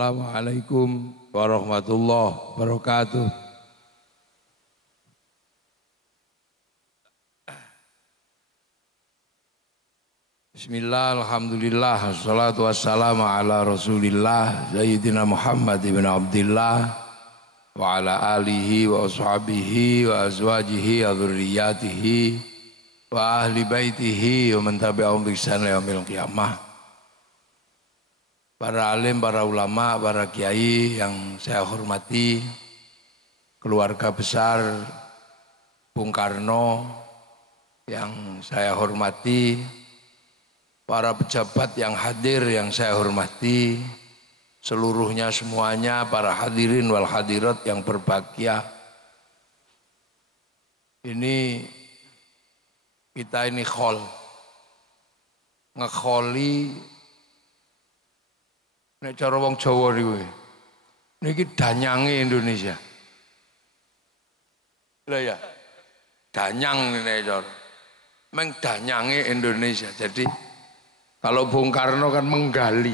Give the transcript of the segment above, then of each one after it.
Assalamualaikum warahmatullahi wabarakatuh. Bismillah, alhamdulillah, wassalatu wassalamu ala rasulillah Sayyidina Muhammad ibn Abdillah wa ala alihi wa ashabihi wa azwajihi wa dzurriyyatihi wa ahli baitihi wa man tabi'ahum bi ihsan ila yaumil qiyamah. Para alim, para ulama, para kiai yang saya hormati, keluarga besar Bung Karno yang saya hormati, para pejabat yang hadir yang saya hormati, seluruhnya semuanya, para hadirin wal hadirat yang berbahagia. Ini kita ini ngekholi nek cara wong Jawa niku. Niki danyange Indonesia. Lah ya. Danyang nek cara. Meng danyange Indonesia. Jadi kalau Bung Karno kan menggali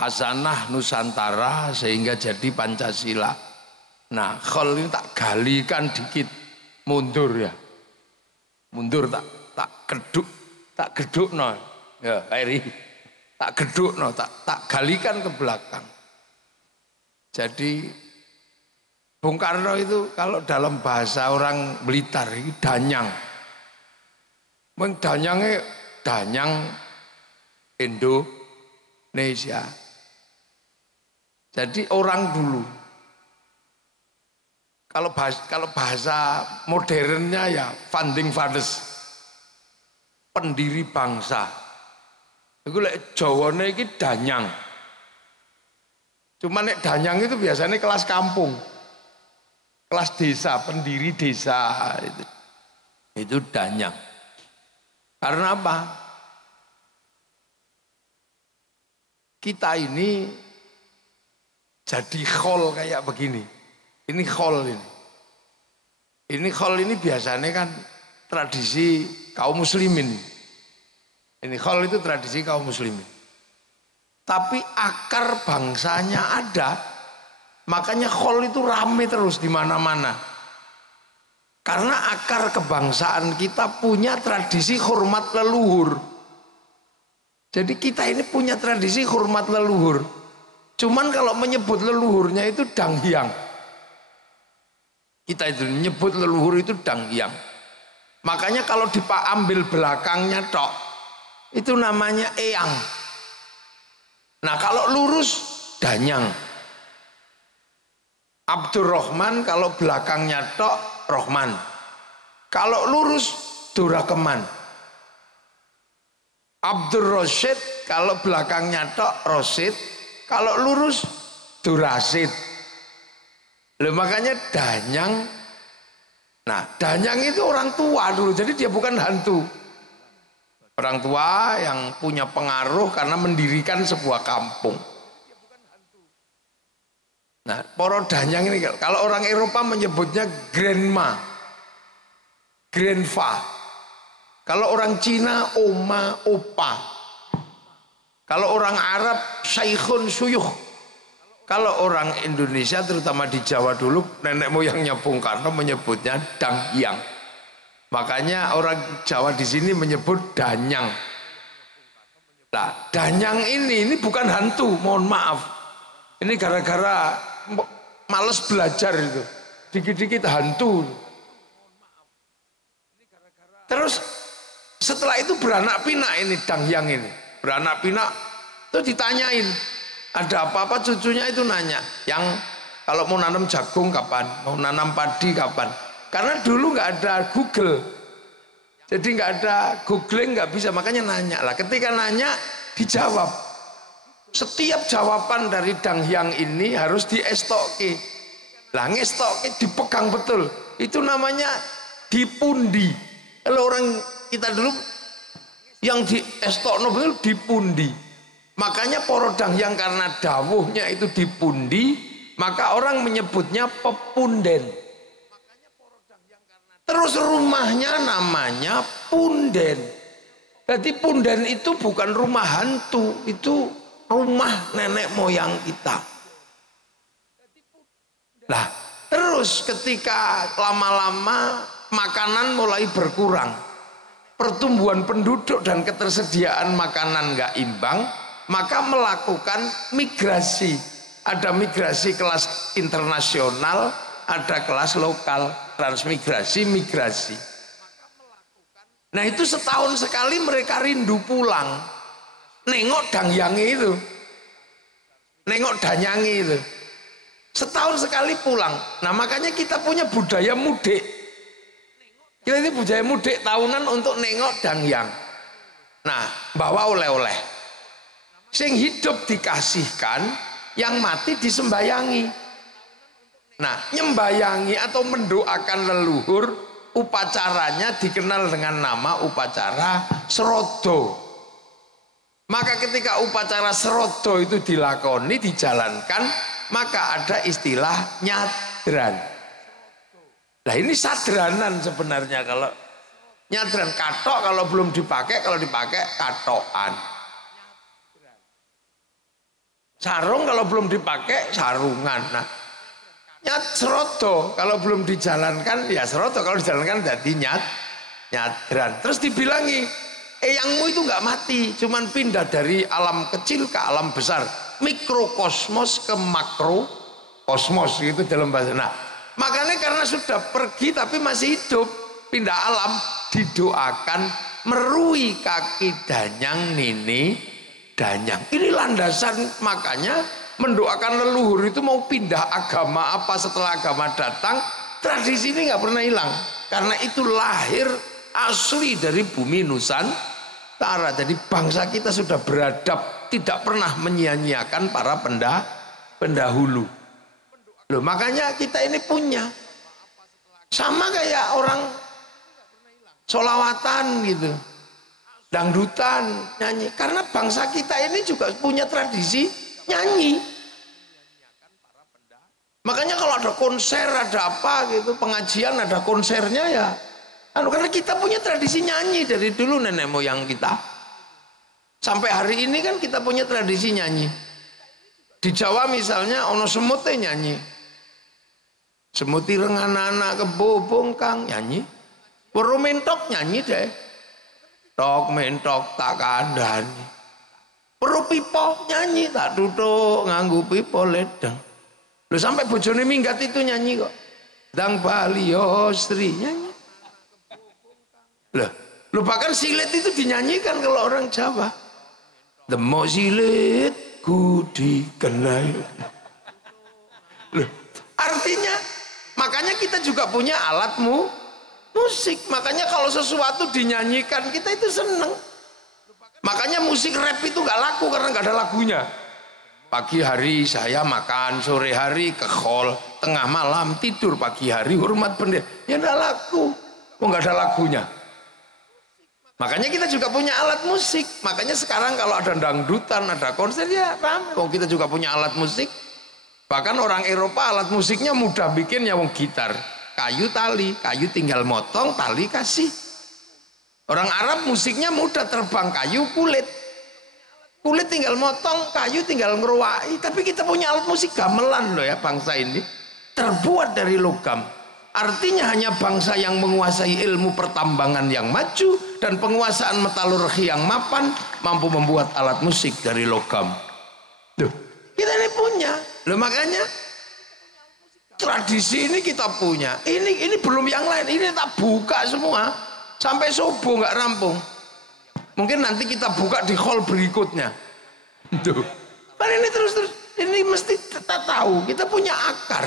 hasanah Nusantara sehingga jadi Pancasila. Nah, khol ini tak galikan dikit, mundur ya. Mundur tak geduk no. Ya, Eri. Tak geduk no, tak galikan ke belakang. Jadi Bung Karno itu kalau dalam bahasa orang Blitar ini danyang. Danyangnya danyang Indonesia. Jadi orang dulu kalau bahasa modernnya ya founding fathers, pendiri bangsa. Iku lek Jawane iki danyang. Cuma nek danyang itu biasanya kelas kampung. Kelas desa, pendiri desa itu. Itu danyang. Karena apa? Kita ini jadi khol kayak begini. Ini khol ini. Ini khol ini biasanya kan tradisi kaum muslimin. Ini khol itu tradisi kaum muslimin. Tapi akar bangsanya ada, makanya khol itu rame terus di mana-mana. Karena akar kebangsaan kita punya tradisi hormat leluhur. Jadi kita ini punya tradisi hormat leluhur. Cuman kalau menyebut leluhurnya itu danghyang. Kita itu menyebut leluhur itu danghyang. Makanya kalau diambil belakangnya tok, itu namanya eyang. Nah kalau lurus danyang. Abdurrahman kalau belakangnya tok Rohman. Kalau lurus Durakeman. Abdur Rosyid kalau belakangnya tok Rosyid. Kalau lurus Durasid. Loh, makanya danyang. Nah danyang itu orang tua dulu. Jadi dia bukan hantu. Orang tua yang punya pengaruh karena mendirikan sebuah kampung. Nah, poro danyang ini kalau orang Eropa menyebutnya grandma, grandpa. Kalau orang Cina oma, opa. Kalau orang Arab syekhun suyuh. Kalau orang Indonesia terutama di Jawa dulu nenek moyangnya Bung Karno menyebutnya danghyang. Makanya orang Jawa di sini menyebut danyang. Nah, danyang ini bukan hantu, mohon maaf. Ini gara-gara males belajar itu. Dikit-dikit hantu. Terus setelah itu beranak pinak ini danghyang ini. Beranak pinak itu ditanyain. Ada apa-apa cucunya itu nanya. Yang kalau mau nanam jagung kapan? Mau nanam padi kapan? Karena dulu nggak ada Google, jadi nggak ada googling, nggak bisa, makanya nanya lah. Ketika nanya dijawab. Setiap jawaban dari danghyang ini harus diestoke. Lah ngestoke dipegang betul. Itu namanya dipundi. Kalau orang kita dulu yang diestokno betul dipundi. Makanya poro danghyang karena dawuhnya itu dipundi, maka orang menyebutnya pepunden. Terus rumahnya namanya punden. Jadi punden itu bukan rumah hantu, itu rumah nenek moyang kita. Nah, terus ketika lama-lama makanan mulai berkurang, pertumbuhan penduduk dan ketersediaan makanan nggak imbang, maka melakukan migrasi. Ada migrasi kelas internasional, ada kelas lokal, transmigrasi, migrasi. Nah itu setahun sekali mereka rindu pulang, nengok dangyangi itu, nengok danyangi itu. Setahun sekali pulang. Nah makanya kita punya budaya mudik. Kita ini budaya mudik tahunan untuk nengok dangyang. Nah bawa oleh-oleh. Sing hidup dikasihkan, yang mati disembayangi. Nah nyembayangi atau mendoakan leluhur, upacaranya dikenal dengan nama upacara serodo. Maka ketika upacara serodo itu dilakoni, dijalankan, maka ada istilah nyadran. Nah ini sadranan sebenarnya. Kalau nyadran katok kalau belum dipakai, kalau dipakai katokan. Sarung kalau belum dipakai sarungan. Nah serodo kalau belum dijalankan ya serodo, kalau dijalankan jadi nyadran. Terus dibilangi eyangmu itu nggak mati, cuman pindah dari alam kecil ke alam besar, mikrokosmos ke makrokosmos gitu dalam bahasa. Nah makanya karena sudah pergi tapi masih hidup, pindah alam, didoakan merui kaki danyang nini danyang. Ini landasan, makanya mendoakan leluhur itu mau pindah agama apa setelah agama datang, tradisi ini nggak pernah hilang karena itu lahir asli dari bumi Nusantara. Jadi bangsa kita sudah beradab, tidak pernah menyia-nyiakan para pendahulu. Loh, makanya kita ini punya sama kayak orang solawatan gitu, dangdutan, nyanyi, karena bangsa kita ini juga punya tradisi nyanyi. Makanya kalau ada konser, ada apa gitu, pengajian, ada konsernya ya karena kita punya tradisi nyanyi dari dulu nenek moyang kita. Sampai hari ini kan kita punya tradisi nyanyi. Di Jawa misalnya ono semut nyanyi, semuti rengan anak kebobong kang nyanyi, weru mentok nyanyi deh, tok mentok tak kandhani, weru pipo nyanyi tak duduk nganggu pipo ledeng. Loh sampai bojone minggat itu nyanyi kok, dang Bali Yosri nyanyi. Loh bahkan silet itu dinyanyikan kalau orang Jawa. Demok silet ku dikenai. Loh artinya makanya kita juga punya alat musik. Makanya kalau sesuatu dinyanyikan kita itu seneng. Makanya musik rap itu gak laku karena gak ada lagunya. Pagi hari saya makan, sore hari ke hall, tengah malam tidur, pagi hari hormat bendera. Ya gak laku, kok gak ada lagunya. Makanya kita juga punya alat musik. Makanya sekarang kalau ada dangdutan, ada konser ya ramai. Oh kita juga punya alat musik. Bahkan orang Eropa alat musiknya mudah bikinnya, wong gitar, kayu tali, kayu tinggal motong, tali kasih. Orang Arab musiknya mudah, terbang kayu kulit, kulit tinggal motong, kayu tinggal ngeruai. Tapi kita punya alat musik gamelan loh ya, bangsa ini terbuat dari logam. Artinya hanya bangsa yang menguasai ilmu pertambangan yang maju dan penguasaan metalurgi yang mapan mampu membuat alat musik dari logam. Duh, kita ini punya. Loh makanya tradisi ini kita punya. Ini belum yang lain. Ini tak buka semua sampai subuh nggak rampung. Mungkin nanti kita buka di hall berikutnya. Tuh, kan ini terus ini mesti kita tahu kita punya akar.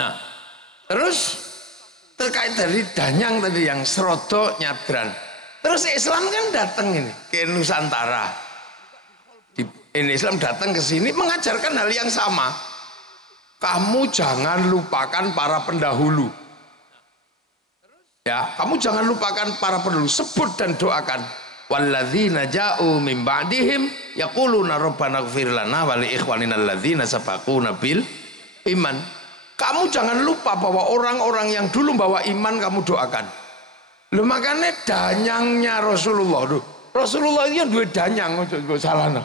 Nah. Terus terkait dari danyang tadi yang serodo nyadran. Terus Islam kan datang ini ke Nusantara. Ini Islam datang ke sini mengajarkan hal yang sama. Kamu jangan lupakan para pendahulu. Ya, kamu jangan lupakan para pendahulu. Sebut dan doakan. Walladzina ja'u min ba'dihim yaquluna rabbana ighfir lana wa li ikhwanina alladzina sabaquna bil iman. Kamu jangan lupa bahwa orang-orang yang dulu bawa iman kamu doakan. Loh makanya danyangnya Rasulullah. Rasulullah itu yang dua danyang, salah no.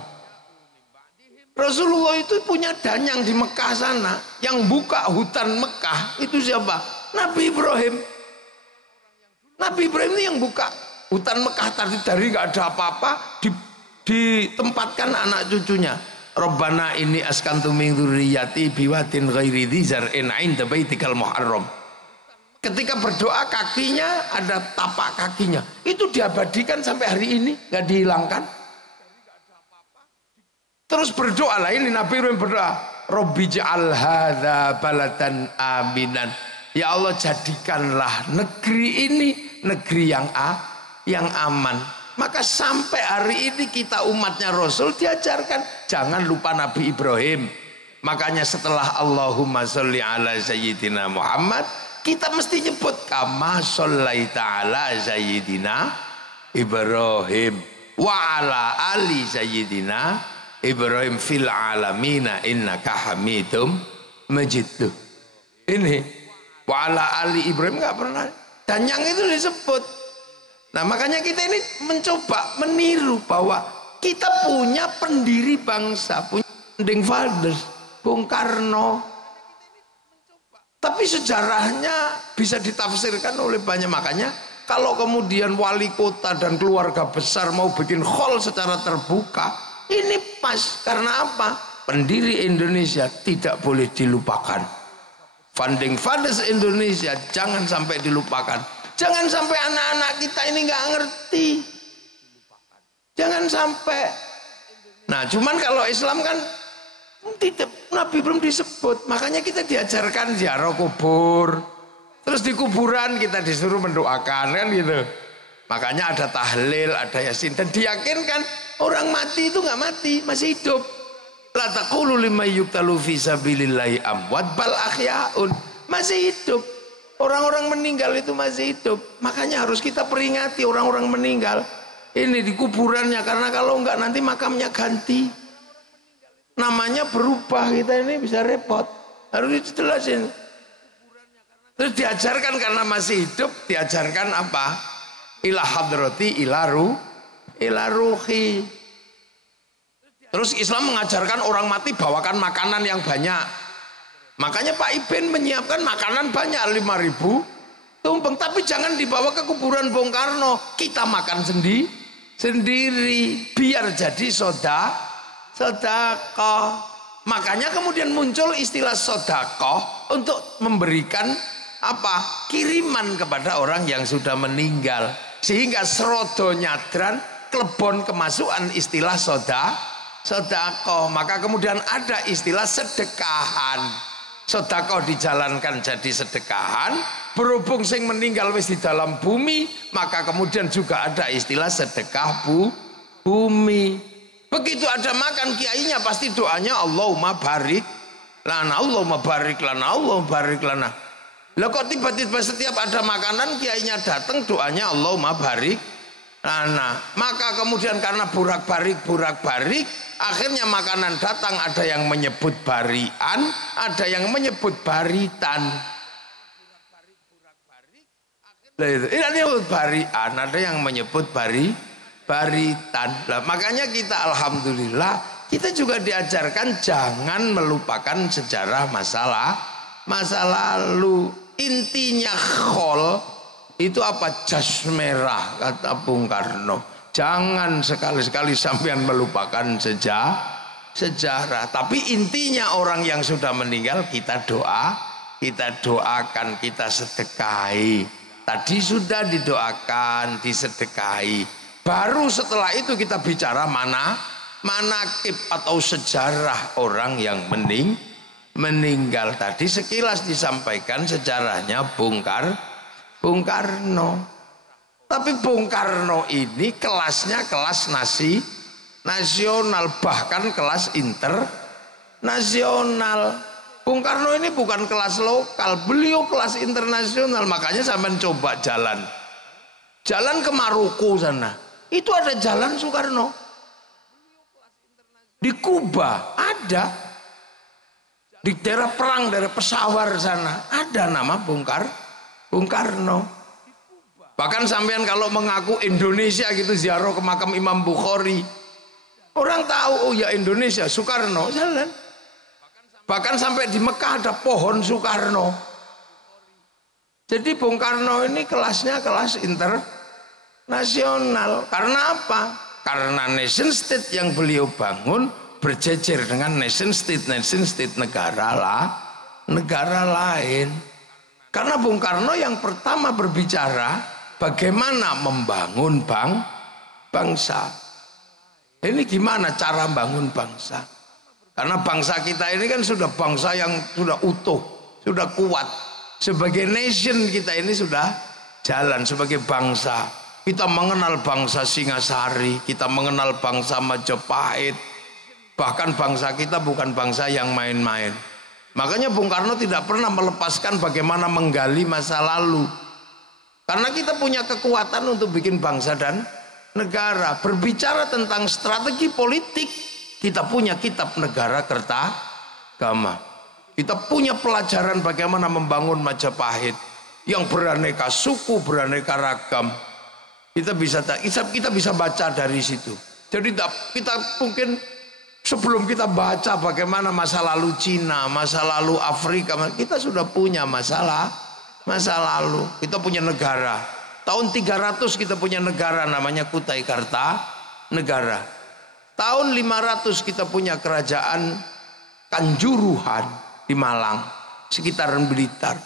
Rasulullah itu punya danyang di Mekah sana. Yang buka hutan Mekah itu siapa? Nabi Ibrahim. Nabi Ibrahim ini yang buka hutan Mekah tadi, dari nggak ada apa-apa ditempatkan anak cucunya. Rabbana ini askantu min dzurriyyati biwadin ghairi dzi zar'in 'inda baitikal muharram. Ketika berdoa kakinya ada tapak kakinya. Itu diabadikan sampai hari ini, nggak dihilangkan. Terus berdoa lah, ini Nabi Ibrahim berdoa, Rabbi ja'al hadza baladan aminan. Ya Allah, jadikanlah negeri ini negeri yang aman. Maka sampai hari ini kita umatnya Rasul diajarkan jangan lupa Nabi Ibrahim. Makanya setelah Allahumma sholli ala sayyidina Muhammad, kita mesti nyebut kama shollaita ala sayyidina Ibrahim wa ala ali sayyidina Ibrahim fil alamina innaka hamidum majid. Ini wa ala ali Ibrahim nggak pernah, dan yang itu disebut. Nah makanya kita ini mencoba meniru bahwa kita punya pendiri bangsa, punya founding fathers, Bung Karno. Tapi sejarahnya bisa ditafsirkan oleh banyak. Makanya kalau kemudian wali kota dan keluarga besar mau bikin hall secara terbuka, ini pas. Karena apa? Pendiri Indonesia tidak boleh dilupakan. Founding fathers Indonesia jangan sampai dilupakan. Jangan sampai anak-anak kita ini nggak ngerti. Jangan sampai. Nah, cuman kalau Islam kan tidak, Nabi belum disebut. Makanya kita diajarkan ziarah kubur. Terus di kuburan kita disuruh mendoakan kan gitu. Makanya ada tahlil, ada yasin, dan diyakinkan orang mati itu nggak mati, masih hidup. La taqulu liman yuqtalu fi sabilillahi amwat bal ahyaun, masih hidup. Orang-orang meninggal itu masih hidup. Makanya harus kita peringati orang-orang meninggal ini di kuburannya, karena kalau enggak nanti makamnya ganti, namanya berubah, kita ini bisa repot. Harus dijelasin. Terus diajarkan karena masih hidup, diajarkan apa? Ila hadrati ila ruhi. Terus Islam mengajarkan orang mati bawakan makanan yang banyak. Makanya Pak Iben menyiapkan makanan banyak, 5.000 tumpeng. Tapi jangan dibawa ke kuburan Bung Karno. Kita makan sendiri biar jadi sodakoh. Makanya kemudian muncul istilah sodakoh untuk memberikan apa? Kiriman kepada orang yang sudah meninggal. Sehingga serodo nyadran klebon kemasukan istilah sodakoh. Maka kemudian ada istilah sedekahan. Sedekah dijalankan jadi sedekahan. Berhubung sing meninggal wis di dalam bumi, maka kemudian juga ada istilah sedekah bumi. Begitu ada makan, kiainya pasti doanya Allahumma barik lana, Allahumma barik lana, Allahumma barik lana. Lah kok tiba-tiba setiap ada makanan kiainya datang doanya Allahumma barik lana. Maka kemudian karena burak-barik akhirnya makanan datang, ada yang menyebut barian, ada yang menyebut baritan. Ini menyebut barian, ada yang menyebut baritan. Nah, makanya kita alhamdulillah kita juga diajarkan jangan melupakan sejarah masa lalu. Intinya khol itu apa? Jas merah, kata Bung Karno. Jangan sekali-sekali sampean melupakan sejarah. Tapi intinya orang yang sudah meninggal kita doakan, kita sedekahi. Tadi sudah didoakan, disedekahi. Baru setelah itu kita bicara manakib atau sejarah orang yang meninggal. Tadi sekilas disampaikan sejarahnya Bung Karno. Tapi Bung Karno ini kelasnya kelas nasional, bahkan kelas internasional. Bung Karno ini bukan kelas lokal, beliau kelas internasional. Makanya sampai coba jalan ke Maroko sana, itu ada jalan Soekarno. Di Kuba ada, di daerah perang, daerah Peshawar sana ada nama Bung Karno. Bahkan sampean kalau mengaku Indonesia gitu ziarah ke makam Imam Bukhari, Orang tahu, oh ya Indonesia, Soekarno jalan. Bahkan sampai di Mekah ada pohon Soekarno. Jadi Bung Karno ini kelasnya kelas internasional. Karena apa? Karena nation state yang beliau bangun berjejer dengan nation state negara lain. Karena Bung Karno yang pertama berbicara bagaimana membangun bangsa. Ini gimana cara membangun bangsa? Karena bangsa kita ini kan sudah bangsa yang sudah utuh, sudah kuat. Sebagai nation kita ini sudah jalan sebagai bangsa. Kita mengenal bangsa Singasari, kita mengenal bangsa Majapahit. Bahkan bangsa kita bukan bangsa yang main-main. Makanya Bung Karno tidak pernah melepaskan bagaimana menggali masa lalu. Karena kita punya kekuatan untuk bikin bangsa dan negara. Berbicara tentang strategi politik, kita punya kitab Negara Kertagama. Kita punya pelajaran bagaimana membangun Majapahit yang beraneka suku, beraneka ragam. Kita bisa baca dari situ. Jadi kita mungkin sebelum kita baca bagaimana masa lalu Cina, masa lalu Afrika, kita sudah punya masa lalu. Kita punya negara. Tahun 300 kita punya negara namanya Kutai Kartanegara. Tahun 500 kita punya kerajaan Kanjuruhan di Malang, sekitaran Blitar.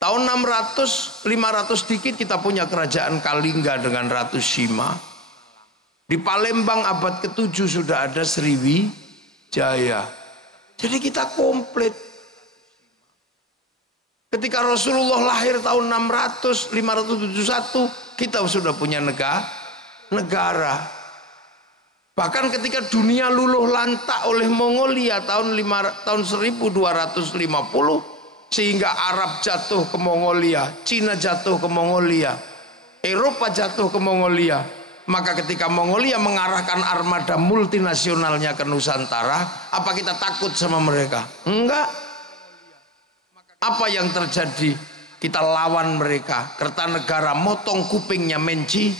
Tahun 500 dikit kita punya kerajaan Kalingga dengan Ratu Sima. Di Palembang abad ke-7 sudah ada Sriwijaya. Jadi kita komplit. Ketika Rasulullah lahir tahun 571 kita sudah punya negara. Bahkan ketika dunia luluh lantak oleh Mongolia tahun 1250 sehingga Arab jatuh ke Mongolia, Cina jatuh ke Mongolia, Eropa jatuh ke Mongolia, maka ketika Mongolia mengarahkan armada multinasionalnya ke Nusantara, apa kita takut sama mereka? Enggak. Apa yang terjadi? Kita lawan mereka. Kertanegara motong kupingnya Menci,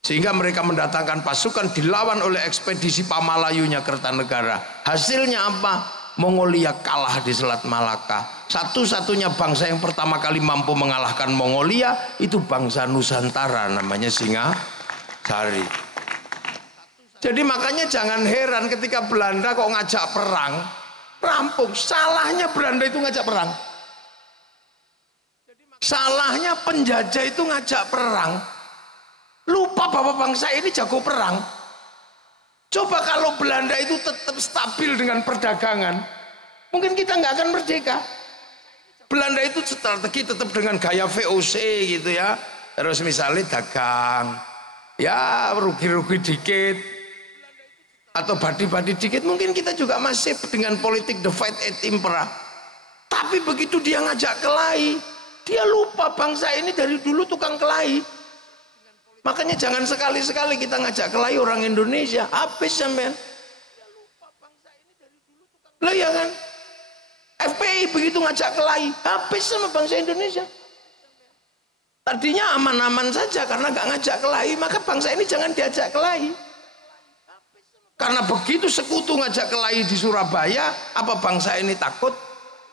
sehingga mereka mendatangkan pasukan, dilawan oleh ekspedisi Pamalayunya Kertanegara. Hasilnya apa? Mongolia kalah di Selat Malaka. Satu-satunya bangsa yang pertama kali mampu mengalahkan Mongolia itu bangsa Nusantara, namanya Singasari. Jadi makanya jangan heran ketika Belanda kok ngajak perang, rampung. Salahnya Belanda itu ngajak perang. Salahnya penjajah itu ngajak perang. Lupa bahwa bangsa ini jago perang. Coba kalau Belanda itu tetap stabil dengan perdagangan, mungkin kita nggak akan merdeka. Belanda itu strategi tetap dengan gaya VOC gitu ya. Terus misalnya dagang, ya rugi-rugi dikit, atau badi-badi dikit. Mungkin kita juga masih dengan politik divide et impera. Tapi begitu dia ngajak kelahi, dia lupa bangsa ini dari dulu tukang kelahi. Makanya jangan sekali-sekali kita ngajak kelahi orang Indonesia. Habis sampean. Lah ya kan? FPI begitu ngajak kelahi, habis sama bangsa Indonesia. Tadinya aman-aman saja karena gak ngajak kelahi, maka bangsa ini jangan diajak kelahi. Karena begitu sekutu ngajak kelahi di Surabaya, apa bangsa ini takut?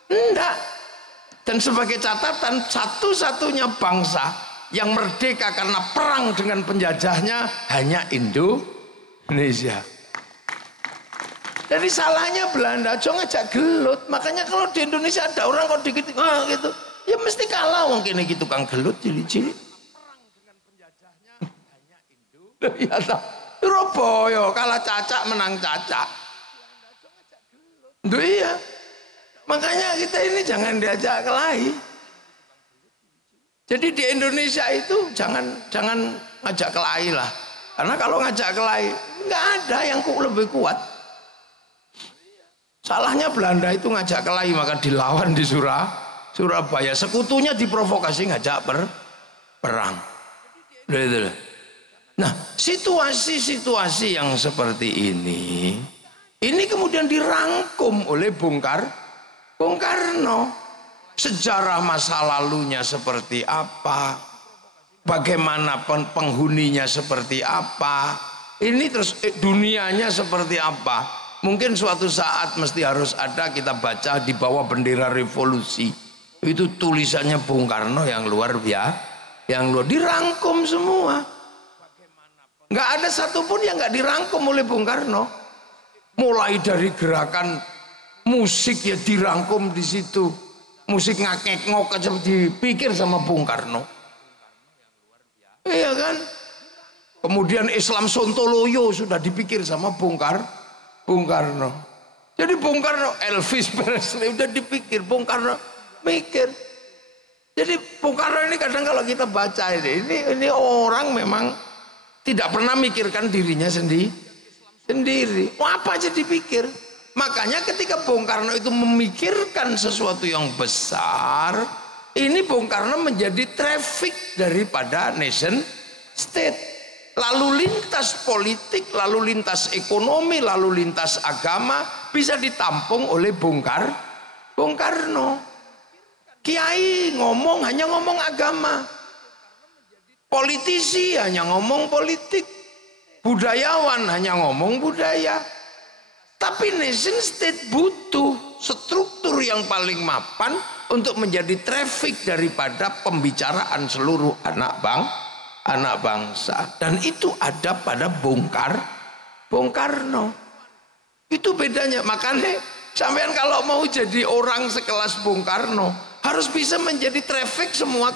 Enggak. Dan sebagai catatan, satu-satunya bangsa yang merdeka karena perang dengan penjajahnya hanya Indonesia. Jadi salahnya Belanda aja ngajak gelut. Makanya kalau di Indonesia ada orang kok dikit gitu, ya mesti kalah mungkin iki tukang gelut cilik-cilik. Perang dengan penjajahnya hanya Indonesia. Ya tak. Surabaya kalah cacak menang cacak. Duh iya. Makanya kita ini jangan diajak kelahi. Jadi di Indonesia itu jangan ngajak kelahi lah. Karena kalau ngajak kelahi nggak ada yang lebih kuat. Salahnya Belanda itu ngajak kelahi maka dilawan di Surabaya. Sekutunya diprovokasi ngajak perang. Nah, situasi-situasi yang seperti ini kemudian dirangkum oleh Bung Karno. Sejarah masa lalunya seperti apa, bagaimana penghuninya seperti apa, Ini terus dunianya seperti apa? Mungkin suatu saat mesti harus ada kita baca di bawah bendera revolusi. Itu tulisannya Bung Karno yang luar biasa, yang luar dirangkum semua. Nggak ada satupun yang nggak dirangkum oleh Bung Karno. Mulai dari gerakan musik ya dirangkum di situ. Musik ngakek-ngok aja dipikir sama Bung Karno. Iya kan? Kemudian Islam Sontoloyo sudah dipikir sama Bung Karno. Jadi Bung Karno, Elvis Presley udah dipikir, Bung Karno mikir. Jadi Bung Karno ini kadang kalau kita baca ini orang memang tidak pernah mikirkan dirinya sendiri. Apa aja dipikir. Makanya ketika Bung Karno itu memikirkan sesuatu yang besar, ini Bung Karno menjadi traffic daripada nation state. Lalu lintas politik, lalu lintas ekonomi, lalu lintas agama bisa ditampung oleh Bung Karno. Kiai ngomong hanya ngomong agama, politisi hanya ngomong politik, budayawan hanya ngomong budaya. Tapi nation state butuh struktur yang paling mapan untuk menjadi traffic daripada pembicaraan seluruh anak bangsa, dan itu ada pada Bung Karno. Itu bedanya. Makanya sampean kalau mau jadi orang sekelas Bung Karno harus bisa menjadi traffic semua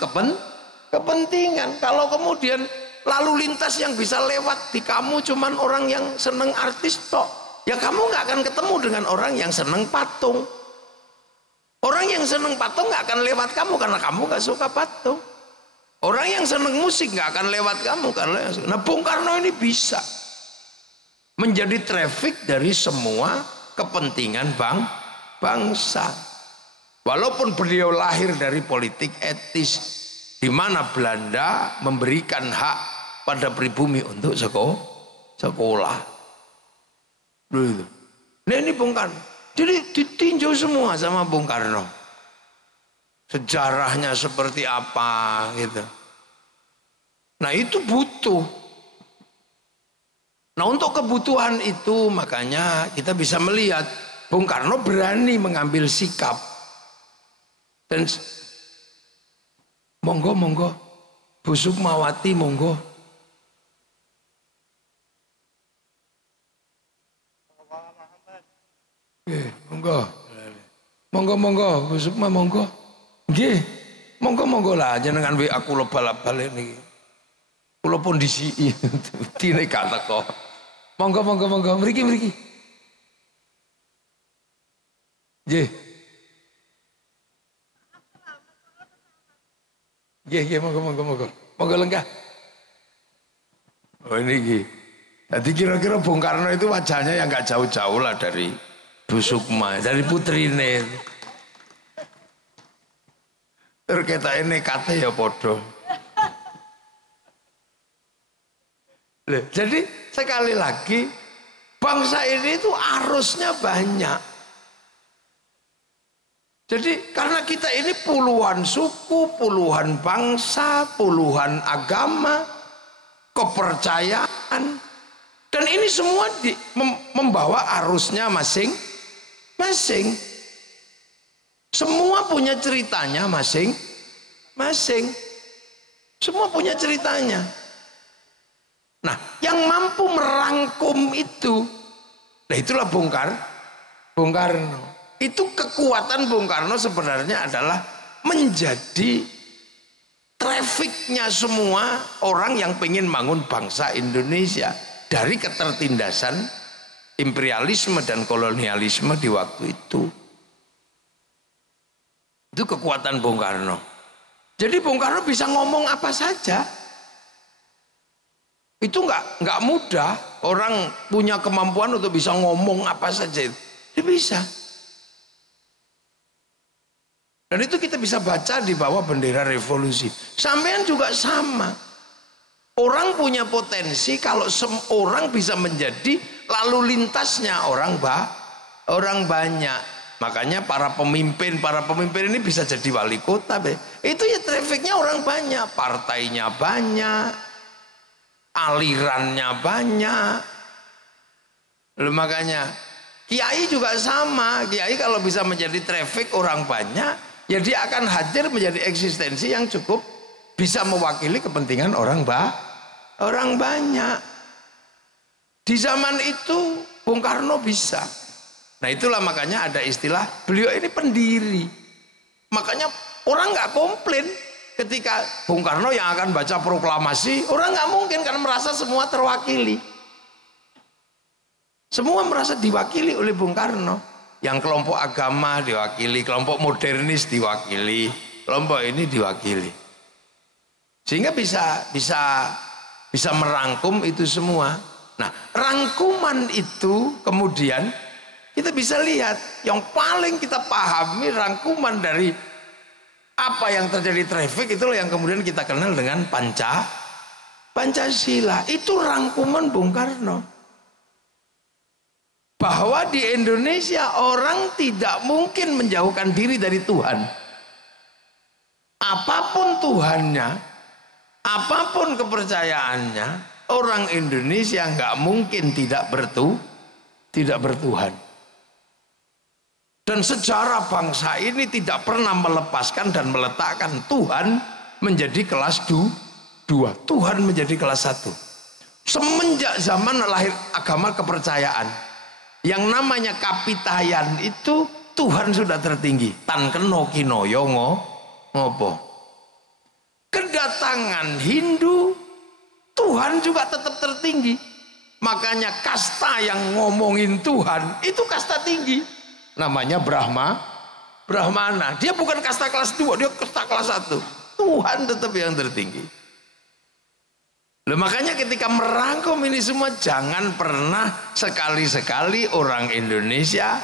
kepentingan. Kalau kemudian lalu lintas yang bisa lewat di kamu cuman orang yang seneng artis tok, ya kamu nggak akan ketemu dengan orang yang seneng patung. Orang yang seneng patung nggak akan lewat kamu karena kamu nggak suka patung. Orang yang seneng musik nggak akan lewat kamu karena. Nah, Bung Karno ini bisa menjadi traffic dari semua kepentingan bangsa. Walaupun beliau lahir dari politik etis, di mana Belanda memberikan hak pada pribumi untuk sekolah. Nah ini Bung Karno. Jadi ditinjau semua sama Bung Karno. Sejarahnya seperti apa gitu. Nah itu butuh. Nah untuk kebutuhan itu makanya kita bisa melihat Bung Karno berani mengambil sikap. Dan monggo Bu Sukmawati monggo. Monggo Bu Sukma monggo. Nggih, monggo lah jenengan WA kula bal-bal niki. Kula pun disi dine gak teko. Monggo mriki. Nggih. Nggih, monggo. Monggo lenggah. Oh ini. Jadi kira-kira Bung Karno itu wajahnya yang gak jauh-jauh lah dari Bu Sukma, dari putrine. Terkait nekate ya podo. Jadi sekali lagi bangsa ini itu arusnya banyak. Jadi karena kita ini puluhan suku, puluhan bangsa, puluhan agama, kepercayaan, dan ini semua membawa arusnya masing-masing. Semua punya ceritanya masing-masing. Semua punya ceritanya. Nah, yang mampu merangkum itu, nah itulah Bung Karno. Itu kekuatan Bung Karno sebenarnya adalah menjadi trafficnya semua orang yang pengen bangun bangsa Indonesia dari ketertindasan imperialisme dan kolonialisme di waktu itu. Itu kekuatan Bung Karno. Jadi Bung Karno bisa ngomong apa saja. Itu nggak mudah orang punya kemampuan untuk bisa ngomong apa saja. Dia bisa. Dan itu kita bisa baca di bawah bendera revolusi. Sampean juga sama. Orang punya potensi kalau orang bisa menjadi lalu lintasnya orang banyak. Makanya para pemimpin ini bisa jadi wali kota. Itu ya trafficnya orang banyak, partainya banyak, alirannya banyak. Lalu makanya kiai juga sama. Kiai kalau bisa menjadi traffic orang banyak, ya dia akan hadir menjadi eksistensi yang cukup bisa mewakili kepentingan orang banyak. Di zaman itu Bung Karno bisa. Nah itulah makanya ada istilah beliau ini pendiri. Makanya orang nggak komplain ketika Bung Karno yang akan baca proklamasi. Orang nggak mungkin karena merasa semua terwakili. Semua merasa diwakili oleh Bung Karno. Yang kelompok agama diwakili, kelompok modernis diwakili, kelompok ini diwakili. Sehingga bisa merangkum itu semua. Nah, rangkuman itu kemudian kita bisa lihat yang paling kita pahami rangkuman dari apa yang terjadi traffic itulah yang kemudian kita kenal dengan Pancasila. Itu rangkuman Bung Karno. Bahwa di Indonesia orang tidak mungkin menjauhkan diri dari Tuhan. Apapun Tuhannya, apapun kepercayaannya, orang Indonesia nggak mungkin tidak bertuhan. Dan sejarah bangsa ini tidak pernah melepaskan dan meletakkan Tuhan menjadi kelas 2. Tuhan menjadi kelas 1. Semenjak zaman lahir agama kepercayaan, yang namanya kapitayan itu Tuhan sudah tertinggi. Tan keno kinoyo ngopo. Kedatangan Hindu, Tuhan juga tetap tertinggi. Makanya kasta yang ngomongin Tuhan itu kasta tinggi. Namanya Brahmana. Dia bukan kasta kelas 2, dia kasta kelas 1. Tuhan tetap yang tertinggi. Loh, makanya ketika merangkum ini semua, jangan pernah sekali-sekali orang Indonesia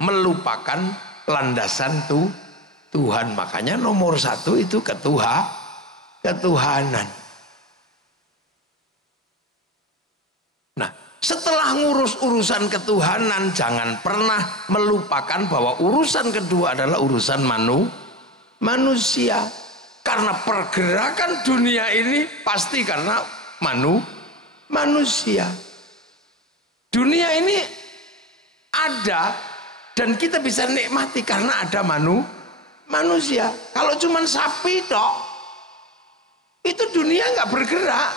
melupakan landasan Tuhan. Makanya nomor 1 itu ketuhanan. Nah, setelah ngurus urusan ketuhanan, jangan pernah melupakan bahwa urusan kedua adalah urusan manusia. Karena pergerakan dunia ini pasti karena manusia. Dunia ini ada dan kita bisa nikmati karena ada manusia. Kalau cuma sapi tok, itu dunia nggak bergerak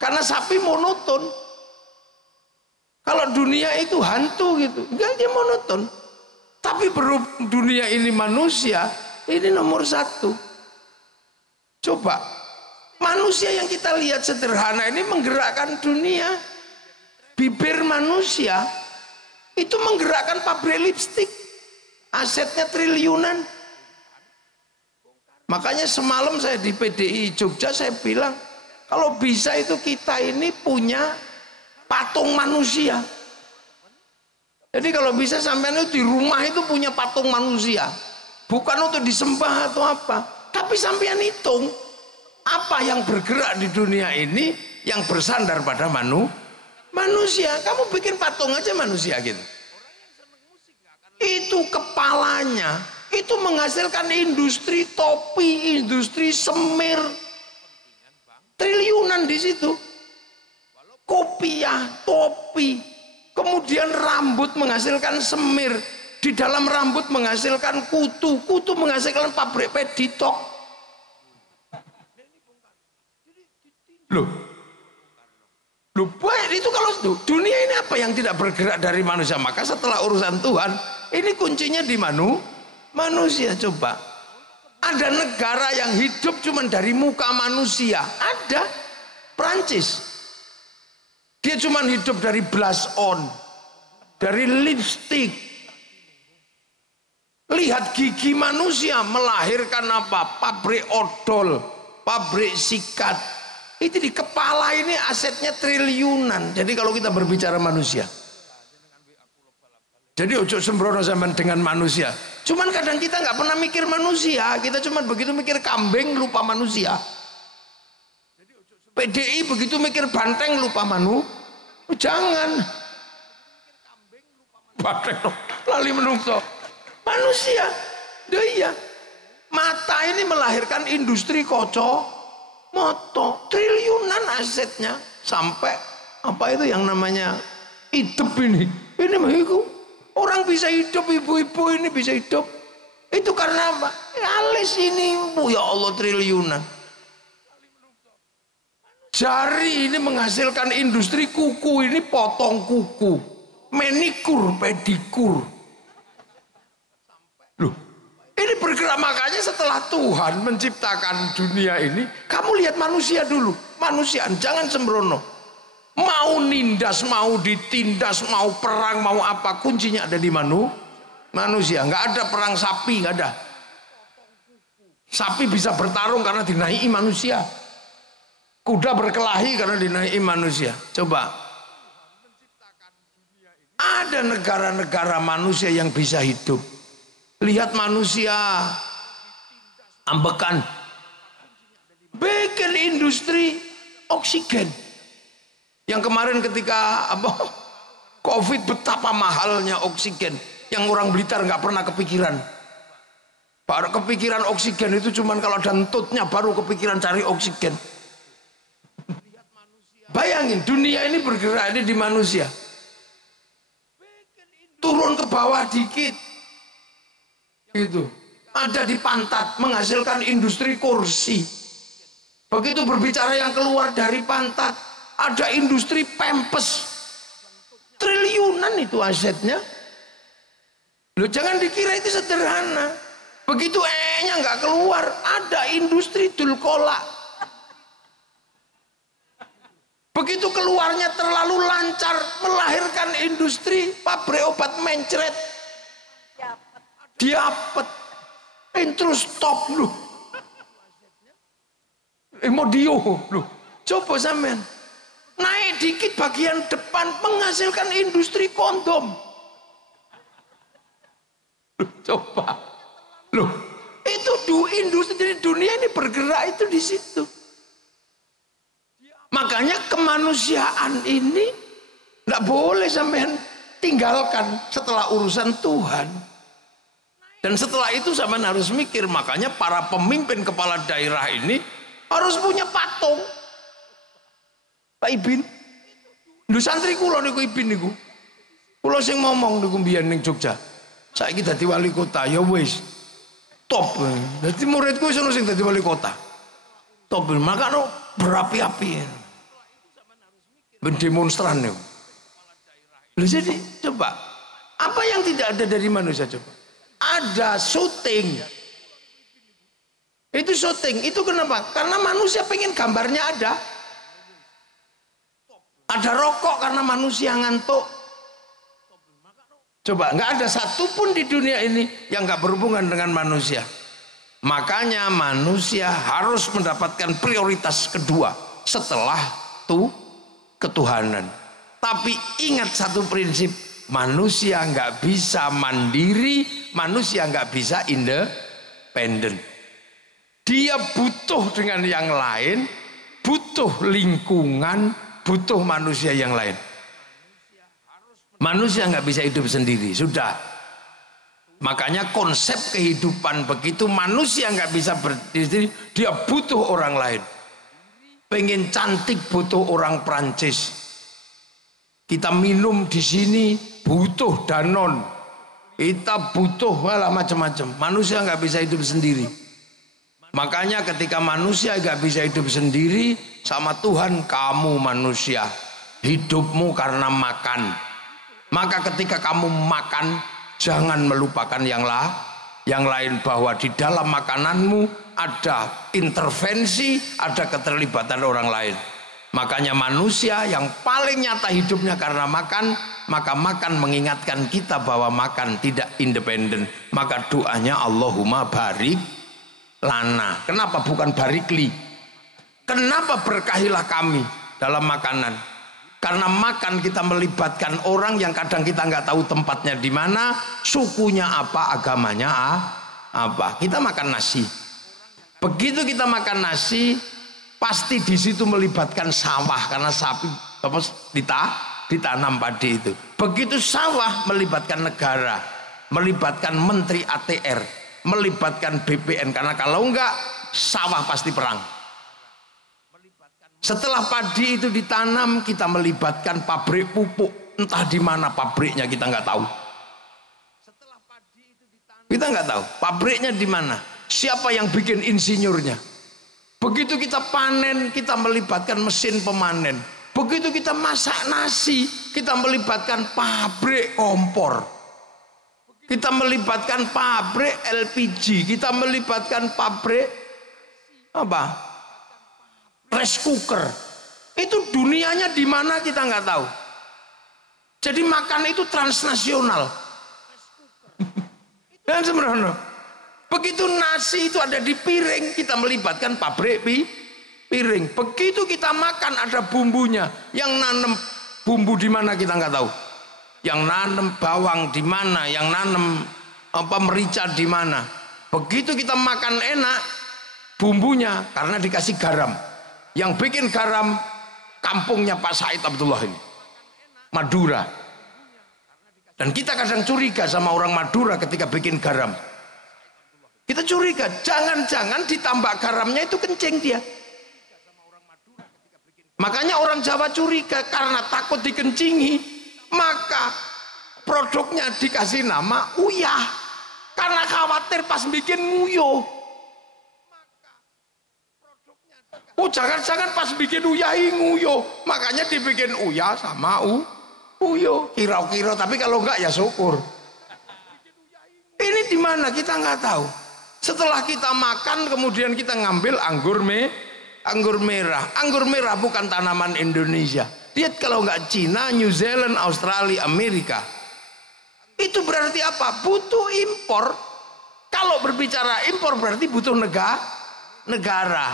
karena sapi monoton. Kalau dunia itu hantu gitu, enggak, dia monoton. Tapi berhubung dunia ini manusia, ini nomor 1. Coba, manusia yang kita lihat sederhana ini menggerakkan dunia. Bibir manusia itu menggerakkan pabrik lipstik, asetnya triliunan. Makanya semalam saya di PDI Jogja, saya bilang kalau bisa itu kita ini punya patung manusia. Jadi kalau bisa sampean itu di rumah itu punya patung manusia, bukan untuk disembah atau apa. Tapi sampean hitung apa yang bergerak di dunia ini yang bersandar pada manusia. Kamu bikin patung aja manusia gitu. Itu kepalanya itu menghasilkan industri topi, industri semir, triliunan di situ. Kopiah, topi, kemudian rambut menghasilkan semir. Di dalam rambut menghasilkan kutu, kutu menghasilkan pabrik peditok. Loh, itu kalau dunia ini apa yang tidak bergerak dari manusia? Maka setelah urusan Tuhan, ini kuncinya di manusia. Coba, ada negara yang hidup cuma dari muka manusia. Ada, Prancis. Dia cuma hidup dari blush on, dari lipstick. Lihat gigi manusia melahirkan apa? Pabrik odol, pabrik sikat. Itu di kepala ini asetnya triliunan. Jadi kalau kita berbicara manusia, jadi ojo sembrono zaman dengan manusia. Cuman kadang kita nggak pernah mikir manusia. Kita cuma begitu mikir kambing lupa manusia. PDI begitu mikir banteng lupa Jangan. Banteng lali menungso. Manusia, iya. Mata ini melahirkan industri kocok, moto triliunan asetnya sampai apa itu yang namanya hidup ini itu orang bisa hidup, ibu-ibu ini bisa hidup itu karena apa? Alis ini ya Allah triliunan. Jari ini menghasilkan industri kuku ini, potong kuku, manikur, pedikur. Loh, ini bergerak. Makanya setelah Tuhan menciptakan dunia ini, kamu lihat manusia dulu, manusia jangan sembrono. Mau nindas, mau ditindas, mau perang, mau apa, kuncinya ada di manusia. Nggak ada perang sapi, nggak ada. Sapi bisa bertarung karena dinaiki manusia. Kuda berkelahi karena dinaiki manusia. Coba. Ada negara-negara manusia yang bisa hidup. Lihat manusia ambekan. Bikin industri oksigen. Yang kemarin ketika COVID betapa mahalnya oksigen. Yang orang Blitar nggak pernah kepikiran. Baru kepikiran oksigen itu cuman kalau ada entutnya baru kepikiran cari oksigen. Bayangin dunia ini bergerak ini di manusia. Turun ke bawah dikit. Gitu. Ada di pantat menghasilkan industri kursi. Begitu berbicara yang keluar dari pantat, ada industri pempes. Triliunan itu asetnya. Loh, jangan dikira itu sederhana. Begitu nya nggak keluar, ada industri dulkola. Begitu keluarnya terlalu lancar, melahirkan industri pabrik obat mencret. Diapet. Terus stop lu. Modio lu. Coba sampean. Naik dikit bagian depan menghasilkan industri kondom. Loh, coba. Loh, itu industri jadi dunia ini bergerak itu di situ. Makanya kemanusiaan ini nggak boleh sampean tinggalkan setelah urusan Tuhan. Dan setelah itu sampean harus mikir. Makanya para pemimpin kepala daerah ini harus punya patung. Pak Ibin, lu santri kula niku Ibin niku. Kula sing ngomong niku mbiyen ning Jogja. Saiki dadi wali kota ya wis. Top. Dadi muridku wis ono sing dadi wali kota. Top. Makanya berapi-api. Berdemonstran nih. Jadi coba apa yang tidak ada dari manusia coba? Ada syuting. Itu syuting. Itu kenapa? Karena manusia pengen gambarnya ada. Ada rokok karena manusia ngantuk. Coba nggak ada satupun di dunia ini yang nggak berhubungan dengan manusia. Makanya manusia harus mendapatkan prioritas kedua setelah ketuhanan. Tapi ingat satu prinsip, manusia nggak bisa mandiri, manusia nggak bisa independen. Dia butuh dengan yang lain, butuh lingkungan, butuh manusia yang lain. Manusia nggak bisa hidup sendiri, sudah. Makanya konsep kehidupan begitu, manusia nggak bisa berdiri sendiri, dia butuh orang lain. Pengen cantik butuh orang Prancis. Kita minum di sini butuh Danon. Kita butuh malah macam-macam. Manusia nggak bisa hidup sendiri. Makanya ketika manusia nggak bisa hidup sendiri, sama Tuhan, kamu manusia hidupmu karena makan. Maka ketika kamu makan, jangan melupakan yang lain, bahwa di dalam makananmu ada intervensi, ada keterlibatan orang lain. Makanya manusia yang paling nyata hidupnya karena makan, maka makan mengingatkan kita bahwa makan tidak independen. Maka doanya Allahumma barik lana. Kenapa bukan barikli? Kenapa berkahilah kami dalam makanan? Karena makan kita melibatkan orang yang kadang kita nggak tahu tempatnya di mana, sukunya apa, agamanya apa. Kita makan nasi. Begitu kita makan nasi, pasti di situ melibatkan sawah karena sapi ditanam padi itu. Begitu sawah melibatkan negara, melibatkan menteri ATR, melibatkan BPN, karena kalau enggak sawah pasti perang. Setelah padi itu ditanam, kita melibatkan pabrik pupuk. Entah di mana pabriknya kita nggak tahu. Kita nggak tahu pabriknya di mana. Siapa yang bikin insinyurnya? Begitu kita panen, kita melibatkan mesin pemanen. Begitu kita masak nasi, kita melibatkan pabrik kompor. Kita melibatkan pabrik LPG. Kita melibatkan pabrik apa? Rice cooker. Itu dunianya di mana kita nggak tahu. Jadi makan itu transnasional. Dan sebenarnya begitu nasi itu ada di piring, kita melibatkan pabrik piring. Begitu kita makan ada bumbunya. Yang nanam bumbu di mana kita nggak tahu. Yang nanam bawang di mana, yang nanam merica di mana. Begitu kita makan enak bumbunya karena dikasih garam. Yang bikin garam kampungnya Pak Said Abdullah ini, Madura. Dan kita kadang curiga sama orang Madura ketika bikin garam. Kita curiga, jangan-jangan ditambah garamnya itu kencing dia. Makanya orang Jawa curiga karena takut dikencingi, maka produknya dikasih nama uyah. Karena khawatir pas bikin nguyuh. Oh jangan-jangan pas bikin uyah nguyuh, makanya dibikin uyah sama uyuh. Kira-kira, tapi kalau enggak ya syukur. Ini di mana kita nggak tahu. Setelah kita makan kemudian kita ngambil anggur merah. Anggur merah bukan tanaman Indonesia. Lihat kalau nggak Cina, New Zealand, Australia, Amerika. Itu berarti apa? Butuh impor. Kalau berbicara impor berarti butuh negara.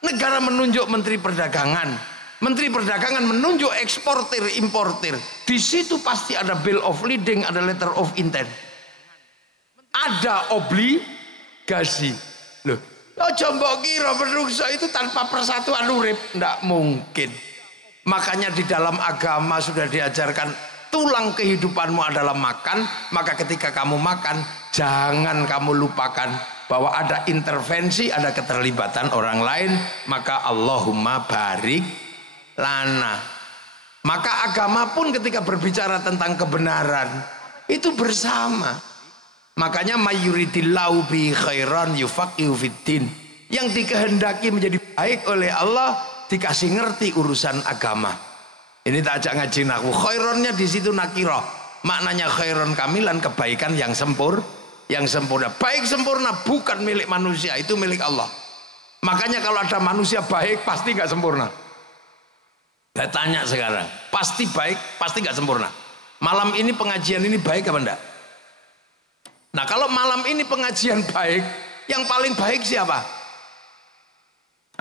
Negara menunjuk Menteri Perdagangan. Menteri Perdagangan menunjuk eksportir, importir. Di situ pasti ada bill of lading, ada letter of intent. Ada obligasi. Loh, coba kira menungso itu tanpa persatuan urip, ndak mungkin. Makanya di dalam agama sudah diajarkan tulang kehidupanmu adalah makan. Maka ketika kamu makan, jangan kamu lupakan bahwa ada intervensi, ada keterlibatan orang lain. Maka Allahumma barik lana. Maka agama pun ketika berbicara tentang kebenaran itu bersama. Makanya mayuridillahu bi khairan yufaqihu fiddin. Yang dikehendaki menjadi baik oleh Allah dikasih ngerti urusan agama. Ini tak ajak ngaji nahwu. Khaironnya di situ nakirah. Maknanya khairon kamilan, kebaikan yang sempurna. Baik sempurna bukan milik manusia, itu milik Allah. Makanya kalau ada manusia baik pasti nggak sempurna. Saya tanya sekarang, pasti baik, pasti nggak sempurna. Malam ini pengajian ini baik apa enggak? Nah kalau malam ini pengajian baik, yang paling baik siapa?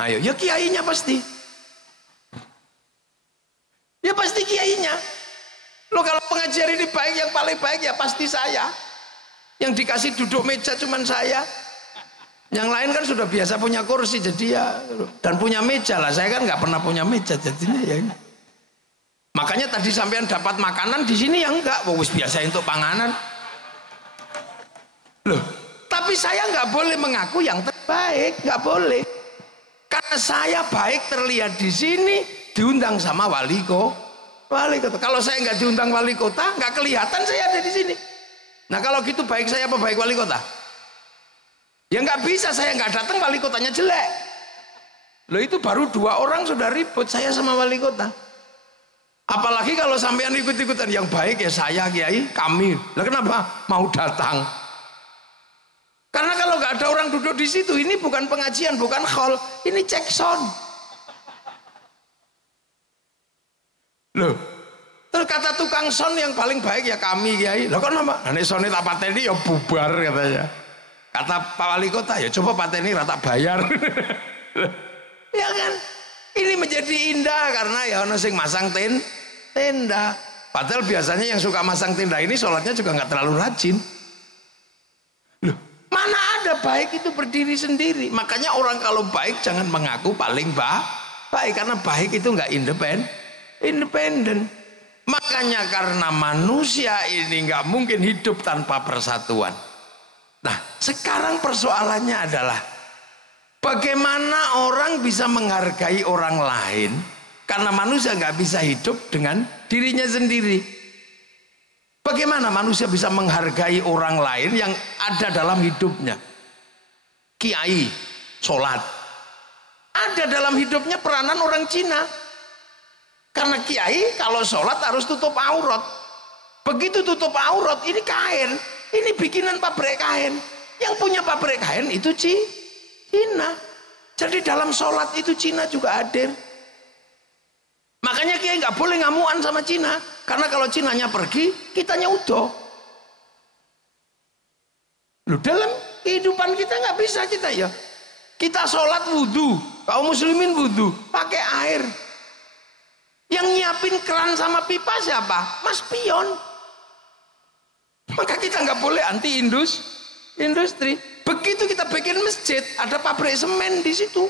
Ayo, ya kiainya pasti. Ya pasti kiainya. Loh kalau pengajian ini baik, yang paling baik ya pasti saya. Yang dikasih duduk meja cuman saya. Yang lain kan sudah biasa punya kursi, jadi ya, dan punya meja lah. Saya kan nggak pernah punya meja, jadinya ya. Makanya tadi sampean dapat makanan di sini ya enggak, wis biasa untuk panganan. Loh, tapi saya nggak boleh mengaku yang terbaik, nggak boleh. Karena saya baik terlihat di sini, diundang sama wali kota. Kalau saya nggak diundang wali kota, nggak kelihatan saya ada di sini. Nah kalau gitu baik saya apa baik wali kota? Ya nggak bisa, saya nggak datang wali kotanya jelek. Loh itu baru 2 orang sudah ribut, saya sama wali kota. Apalagi kalau sampean ikut-ikutan, yang baik ya saya, kiai, kami. Lah kenapa mau datang? Karena kalau nggak ada orang duduk di situ, ini bukan pengajian, bukan khol, ini cek sound. Loh, terus kata tukang sound yang paling baik ya kami, kiai. Lah kok nama? Nek sound tak pateni ya bubar katanya. Kata Pak Wali Kota, ya coba pateni rata bayar. Ya kan? Ini menjadi indah karena ya ono sing masang tenda. Padahal biasanya yang suka masang tenda ini sholatnya juga nggak terlalu rajin. Loh, mana ada baik itu berdiri sendiri. Makanya orang kalau baik jangan mengaku paling baik, karena baik itu nggak independen. Makanya karena manusia ini nggak mungkin hidup tanpa persatuan. Nah sekarang persoalannya adalah Bagaimana orang bisa menghargai orang lain? Karena manusia nggak bisa hidup dengan dirinya sendiri. Bagaimana manusia bisa menghargai orang lain yang ada dalam hidupnya? Kiai sholat, ada dalam hidupnya peranan orang Cina. Karena kiai kalau sholat harus tutup aurat. Begitu tutup aurat, ini kain, ini bikinan pabrik kain. Yang punya pabrik kain itu Cina. Jadi dalam sholat itu Cina juga hadir. Makanya kiai nggak boleh ngamuan sama Cina, karena kalau Cinanya pergi, kitanya udah. Loh, dalam kehidupan kita nggak bisa kita ya. Kita sholat wudhu, kaum muslimin wudhu pakai air. Yang nyiapin keran sama pipa siapa? Mas Pion. Maka kita nggak boleh anti industri. Begitu kita bikin masjid, ada pabrik semen di situ.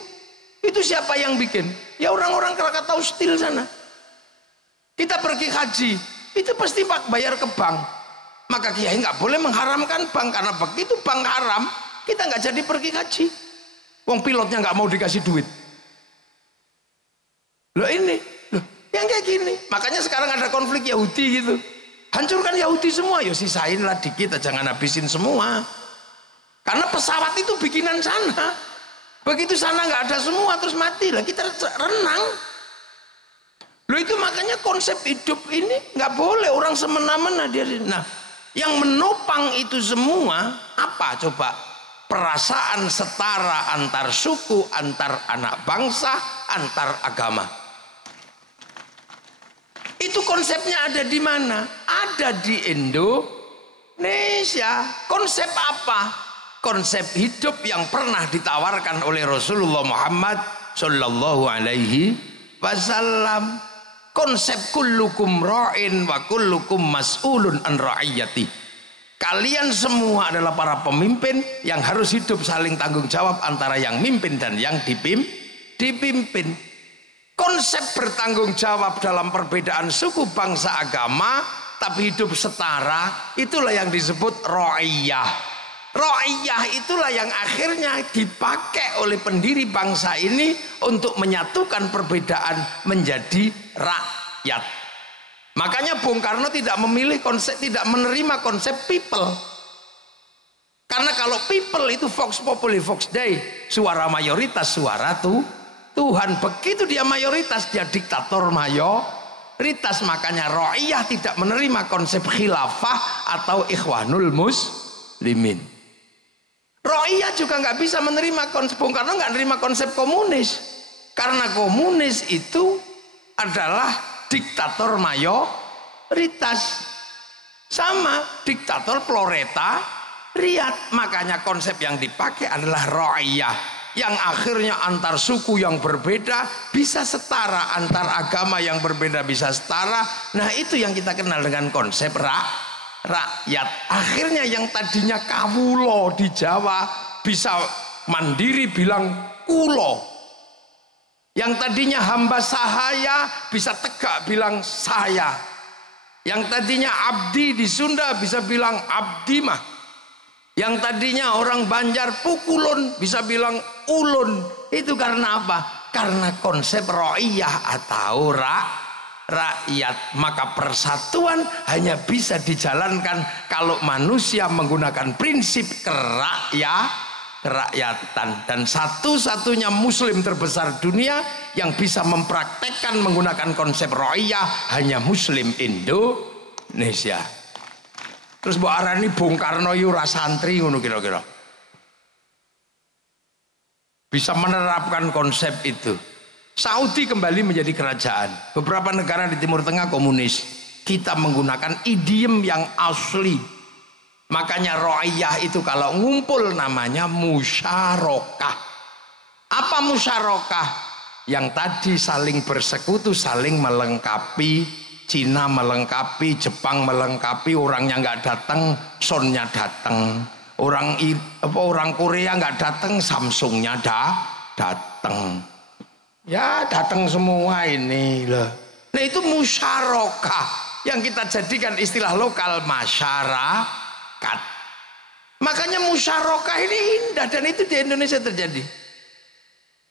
Itu siapa yang bikin? Ya orang-orang Krakatau Steel sana. Kita pergi haji, itu pasti bayar ke bank. Maka kiai nggak boleh mengharamkan bank, karena begitu bank haram, kita nggak jadi pergi haji. Wong pilotnya nggak mau dikasih duit. Loh ini, loh yang kayak gini. Makanya sekarang ada konflik Yahudi gitu. Hancurkan Yahudi semua, ya sisain lah dikit, jangan habisin semua. Karena pesawat itu bikinan sana. Begitu sana nggak ada semua terus mati lah, kita renang. Loh itu makanya konsep hidup ini nggak boleh orang semena-mena dia. Nah, yang menopang itu semua apa coba? Perasaan setara antar suku, antar anak bangsa, antar agama. Itu konsepnya ada di mana? Ada di Indonesia. Konsep apa? Konsep hidup yang pernah ditawarkan oleh Rasulullah Muhammad Sallallahu Alaihi Wasallam. Konsep kullukum ra'in wa kullukum mas'ulun an ra'iyati. Kalian semua adalah para pemimpin yang harus hidup saling tanggung jawab antara yang mimpin dan yang dipimpin. Konsep bertanggung jawab dalam perbedaan suku, bangsa, agama, tapi hidup setara, itulah yang disebut ra'iyah. Ra'iyah itulah yang akhirnya dipakai oleh pendiri bangsa ini untuk menyatukan perbedaan menjadi rakyat. Makanya Bung Karno tidak menerima konsep people. Karena kalau people itu vox populi vox dei, suara mayoritas suara Tuhan. Begitu dia mayoritas, dia diktator mayoritas. Makanya ra'iyah tidak menerima konsep khilafah atau ikhwanul muslimin. Ra'iyah juga nggak bisa menerima konsep, Bung Karno nggak menerima konsep komunis, karena komunis itu adalah diktator mayoritas, sama diktator proletariat. Makanya konsep yang dipakai adalah ra'iyah, yang akhirnya antar suku yang berbeda bisa setara, antar agama yang berbeda bisa setara. Nah itu yang kita kenal dengan konsep rakyat. Akhirnya yang tadinya kawulo di Jawa bisa mandiri bilang kulo. Yang tadinya hamba sahaya bisa tegak bilang saya. Yang tadinya abdi di Sunda bisa bilang abdi mah. Yang tadinya orang Banjar pukulun bisa bilang ulun. Itu karena apa? Karena konsep ra'iyah atau rakyat. Maka persatuan hanya bisa dijalankan kalau manusia menggunakan prinsip kerakyatan. Dan satu-satunya muslim terbesar dunia yang bisa mempraktekkan menggunakan konsep ra'iyah hanya muslim Indonesia. Terus mbok arani Bung Karno yu ora santri ngono kira-kira. Bisa menerapkan konsep itu. Saudi kembali menjadi kerajaan. Beberapa negara di Timur Tengah komunis. Kita menggunakan idiom yang asli. Makanya ra'iyah itu kalau ngumpul namanya musyarakah. Apa musyarakah? Yang tadi saling bersekutu, saling melengkapi. Cina melengkapi, Jepang melengkapi, orangnya nggak datang, Sonnya datang. Orang Korea nggak datang, Samsungnya datang. Ya datang semua ini loh. Nah itu musyarakah yang kita jadikan istilah lokal masyarakat. Makanya musyarakah ini indah dan itu di Indonesia terjadi.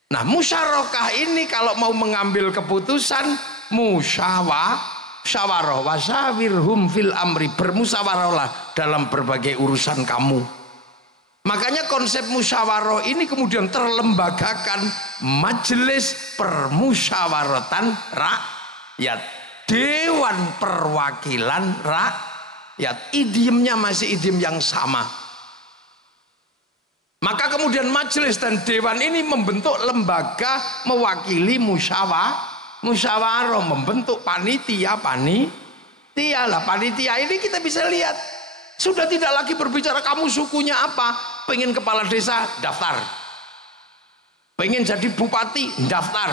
Nah, musyarakah ini kalau mau mengambil keputusan musyawarah wasawirhum fil amri, bermusyawarahlah dalam berbagai urusan kamu. Makanya konsep musyawarah ini kemudian terlembagakan, majelis permusyawaratan rakyat, dewan perwakilan rakyat. Idiomnya masih idiom yang sama. Maka kemudian majelis dan dewan ini membentuk lembaga mewakili musyawarah, membentuk panitia lah. Panitia ini kita bisa lihat sudah tidak lagi berbicara kamu sukunya apa, pengen kepala desa daftar, pengen jadi bupati daftar,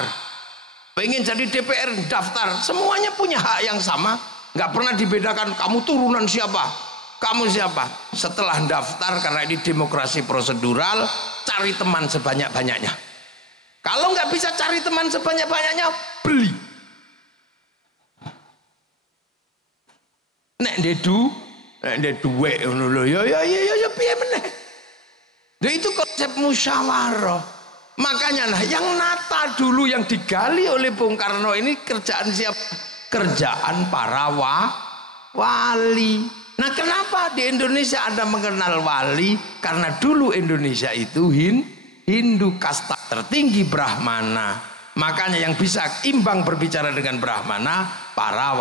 pengen jadi DPR daftar, semuanya punya hak yang sama, nggak pernah dibedakan kamu turunan siapa, kamu siapa. Setelah daftar, karena ini demokrasi prosedural, cari teman sebanyak-banyaknya. Kalau nggak bisa cari teman sebanyak-banyaknya, beli. Nek duwe ya piye meneh. Itu konsep musyawarah. Makanya yang nata dulu yang digali oleh Bung Karno ini kerjaan siapa? Kerjaan para wali. Nah, kenapa di Indonesia Anda mengenal wali? Karena dulu Indonesia itu Hindu, kasta tertinggi Brahmana. Makanya yang bisa imbang berbicara dengan Brahmana para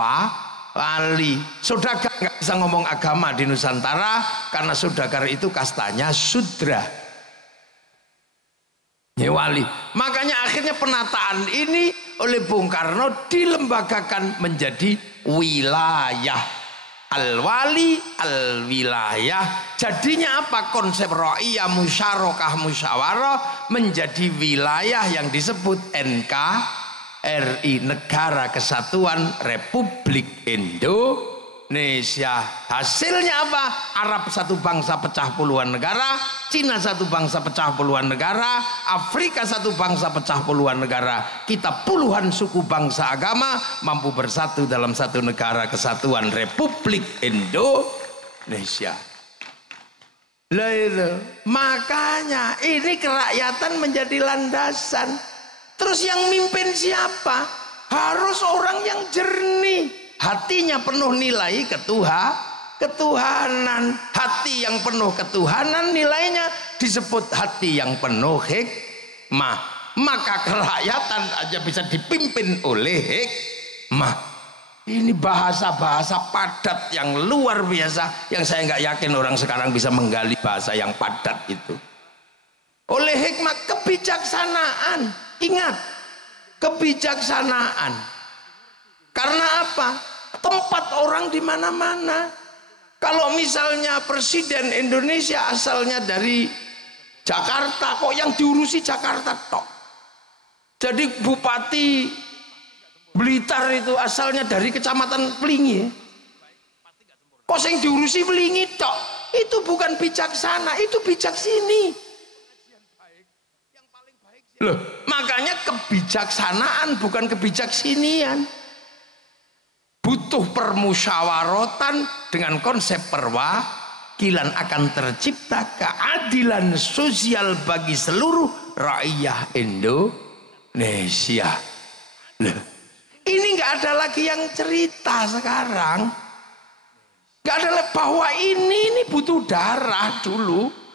wali. Saudagar nggak bisa ngomong agama di Nusantara karena saudagar itu kastanya Sudra. Ya, wali. Makanya akhirnya penataan ini oleh Bung Karno dilembagakan menjadi wilayah. Al-wali, al-wilayah. Jadinya apa? Konsep ra'iyah musyarakah musyawarah menjadi wilayah yang disebut NKRI, Negara Kesatuan Republik Indonesia. Hasilnya apa? Arab satu bangsa pecah puluhan negara, Cina satu bangsa pecah puluhan negara, Afrika satu bangsa pecah puluhan negara. Kita puluhan suku bangsa agama mampu bersatu dalam satu negara kesatuan Republik Indonesia. Makanya ini kerakyatan menjadi landasan. Terus yang mimpin siapa? Harus orang yang jernih, hatinya penuh nilai ketuhanan. Hati yang penuh ketuhanan nilainya disebut hati yang penuh hikmah. Maka kerakyatan aja bisa dipimpin oleh hikmah. Ini bahasa-bahasa padat yang luar biasa, yang saya nggak yakin orang sekarang bisa menggali bahasa yang padat itu. Oleh hikmah, kebijaksanaan. Ingat, kebijaksanaan. Karena apa? Tempat orang di mana-mana. Kalau misalnya presiden Indonesia asalnya dari Jakarta, kok yang diurusi Jakarta tok. Jadi Bupati Blitar itu asalnya dari Kecamatan Pelingi, kok yang diurusi Pelingi tok. Itu bukan bijaksana, itu bijak sini. Loh, makanya kebijaksanaan bukan kebijaksinian. Butuh permusyawaratan dengan konsep perwakilan, akan tercipta keadilan sosial bagi seluruh rakyat Indonesia. Loh, ini nggak ada lagi yang cerita sekarang. Nggak ada lagi bahwa ini butuh darah dulu.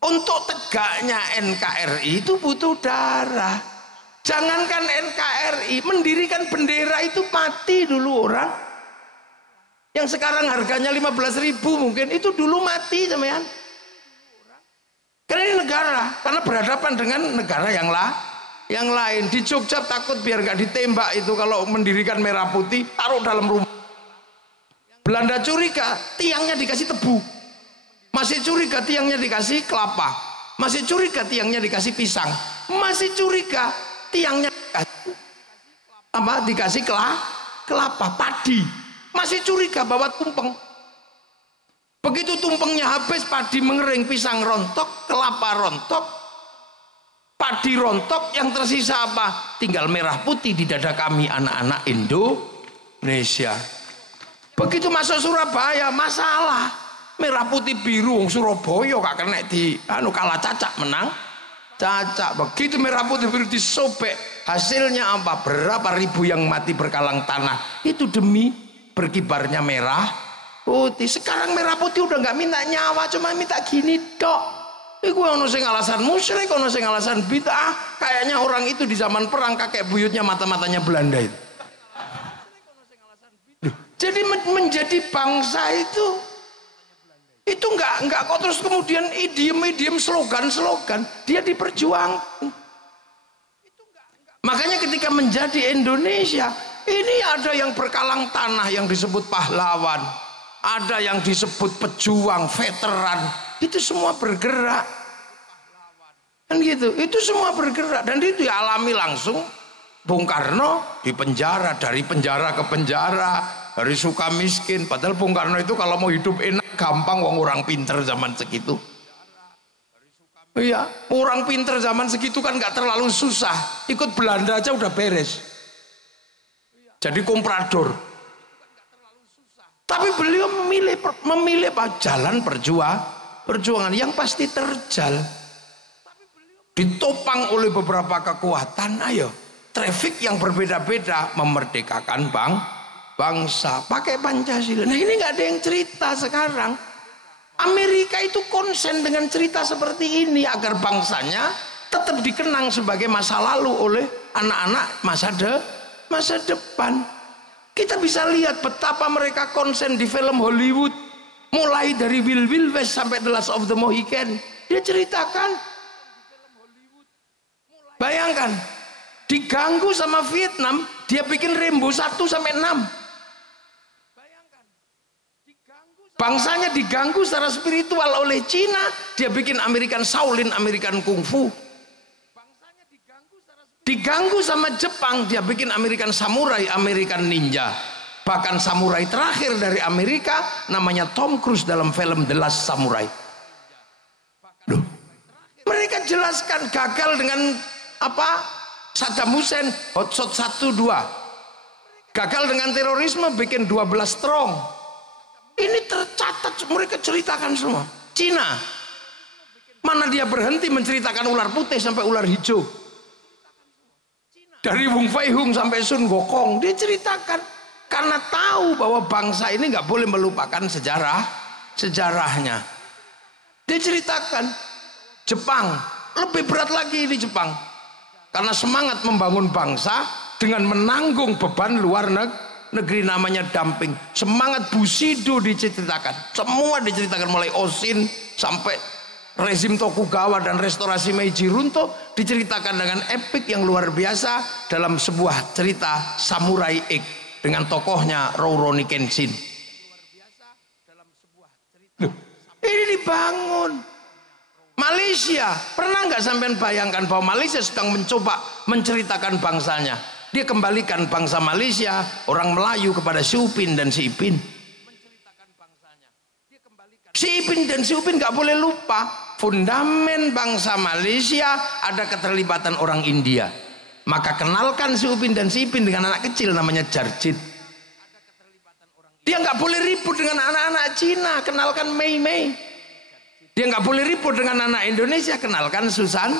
Untuk tegaknya NKRI itu butuh darah. Jangankan NKRI, mendirikan bendera itu mati dulu orang. Yang sekarang harganya 15.000 mungkin, itu dulu mati sampean. Karena ini negara, karena berhadapan dengan negara yang lain. Di Jogja takut biar gak ditembak itu kalau mendirikan merah putih, taruh dalam rumah. Belanda curiga, tiangnya dikasih tebu. Masih curiga tiangnya dikasih kelapa. Masih curiga tiangnya dikasih pisang. Masih curiga tiangnya dikasih kelapa, padi. Masih curiga bawa tumpeng. Begitu tumpengnya habis, padi mengering, pisang rontok, kelapa rontok, padi rontok, yang tersisa apa? Tinggal merah putih di dada kami anak-anak Indonesia. Begitu masuk Surabaya, masalah. Merah putih biru, Surabaya gak kena di kalah cacak menang Cacat. Begitu merah putih biru disobek, hasilnya apa? Berapa ribu yang mati berkalang tanah itu demi berkibarnya merah putih. Sekarang merah putih udah nggak minta nyawa, cuma minta gini dok. Iku ono sing alasan musyrik, ono sing alasan bid'ah. Kayaknya orang itu di zaman perang kakek buyutnya mata-matanya Belanda itu. Jadi menjadi bangsa itu nggak kok terus kemudian idiom slogan dia diperjuangkan. Makanya ketika menjadi Indonesia ini ada yang berkalang tanah yang disebut pahlawan, ada yang disebut pejuang, veteran, itu semua bergerak kan gitu, itu semua bergerak dan itu dialami langsung. Bung Karno di penjara, dari penjara ke penjara, dari suka miskin. Padahal Bung Karno itu kalau mau hidup enak gampang, wong orang pinter zaman segitu. Iya, orang pinter zaman segitu kan nggak terlalu susah. Ikut Belanda aja udah beres. Jadi komprador. Tapi beliau memilih jalan perjuangan yang pasti terjal. Ditopang oleh beberapa kekuatan, ayo. Trafik yang berbeda-beda memerdekakan bangsa pakai Pancasila. Nah ini nggak ada yang cerita sekarang. Amerika itu konsen dengan cerita seperti ini agar bangsanya tetap dikenang sebagai masa lalu oleh anak-anak masa depan. Kita bisa lihat betapa mereka konsen di film Hollywood, mulai dari Will West sampai The Last of the Mohican. Dia ceritakan, bayangkan, diganggu sama Vietnam, dia bikin Rambo 1 sampai 6. Bangsanya diganggu secara spiritual oleh Cina, dia bikin American Shaolin, American Kung Fu. Diganggu sama Jepang, dia bikin American Samurai, American Ninja. Bahkan samurai terakhir dari Amerika namanya Tom Cruise dalam film The Last Samurai. Loh, mereka jelaskan gagal dengan apa? Saddam Hussein, Hot Shot 1, 2. Gagal dengan terorisme, bikin 12 strong. Ini tercatat, mereka ceritakan semua. Cina, mana dia berhenti menceritakan ular putih sampai ular hijau. Dari Wong Fei Hung sampai Sun Gokong, dia ceritakan. Karena tahu bahwa bangsa ini nggak boleh melupakan sejarahnya. Dia ceritakan. Jepang, lebih berat lagi di Jepang. Karena semangat membangun bangsa dengan menanggung beban luar negeri namanya dumping. Semangat Bushido diceritakan, semua diceritakan mulai Oshin sampai rezim Tokugawa dan restorasi Meiji runtuh, diceritakan dengan epik yang luar biasa dalam sebuah cerita Samurai X dengan tokohnya Rurouni Kenshin. Loh, ini dibangun. Malaysia, pernah nggak sampean bayangkan bahwa Malaysia sedang mencoba menceritakan bangsanya? Dia kembalikan bangsa Malaysia, orang Melayu kepada Si Upin dan Si Ipin. Si Ipin dan Si Upin nggak boleh lupa, fundamen bangsa Malaysia ada keterlibatan orang India. Maka kenalkan Si Upin dan Si Ipin dengan anak kecil namanya Jarjit. Dia nggak boleh ribut dengan anak-anak Cina, kenalkan Mei Mei. Dia nggak boleh ribut dengan anak Indonesia, kenalkan Susanti.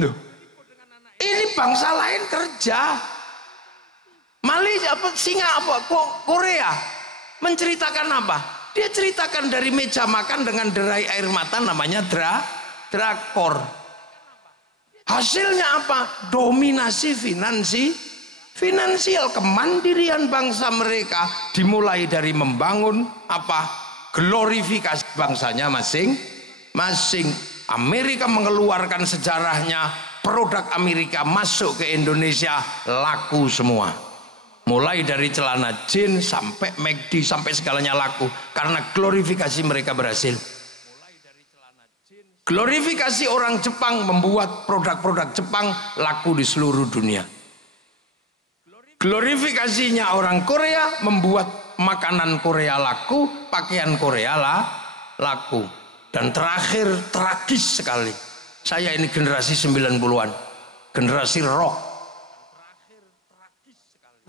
Loh, ini bangsa lain kerja. Malaysia apa Singapura, Korea menceritakan apa? Dia ceritakan dari meja makan dengan derai air mata namanya drakor. Hasilnya apa? Dominasi finansial, kemandirian bangsa mereka dimulai dari membangun apa? Glorifikasi bangsanya masing-masing. Amerika mengeluarkan sejarahnya, produk Amerika masuk ke Indonesia laku semua. Mulai dari celana jeans sampai McD sampai segalanya laku karena glorifikasi mereka berhasil. Glorifikasi orang Jepang membuat produk-produk Jepang laku di seluruh dunia. Glorifikasinya orang Korea membuat makanan Korea laku, pakaian Korea laku. Dan terakhir, tragis sekali, saya ini generasi 90-an, generasi rock.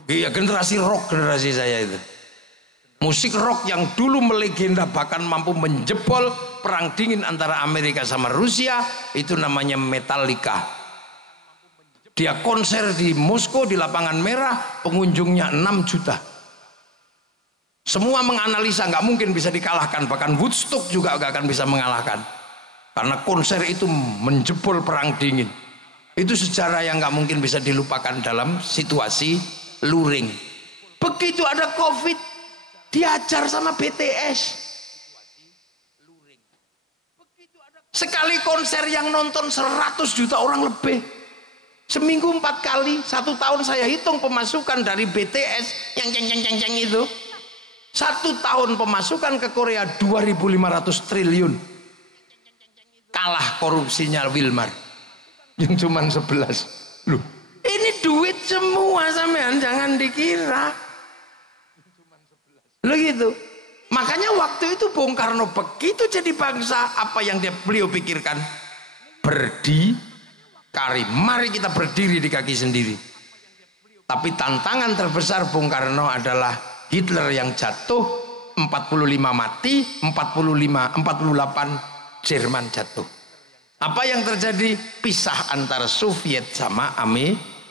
Iya, generasi rock, generasi saya itu. Musik rock yang dulu melegenda bahkan mampu menjebol perang dingin antara Amerika sama Rusia, itu namanya Metallica. Dia konser di Moskow di Lapangan Merah, pengunjungnya 6 juta. Semua menganalisa nggak mungkin bisa dikalahkan, bahkan Woodstock juga nggak akan bisa mengalahkan, karena konser itu menjebol perang dingin. Itu sejarah yang nggak mungkin bisa dilupakan dalam situasi luring. Begitu ada COVID, diajar sama BTS. Sekali konser yang nonton 100 juta orang lebih. Seminggu 4 kali, 1 tahun saya hitung pemasukan dari BTS yang ceng itu. 1 tahun pemasukan ke Korea 2.500 triliun. Kalah korupsinya Wilmar yang cuma 11. Loh, ini duit semua sampean, jangan dikira. Loh gitu. Makanya waktu itu Bung Karno begitu jadi bangsa, apa yang beliau pikirkan? Berdikari. Mari kita berdiri di kaki sendiri. Tapi tantangan terbesar Bung Karno adalah Hitler yang jatuh, 45 mati, 48 Jerman jatuh. Apa yang terjadi? Pisah antara Soviet sama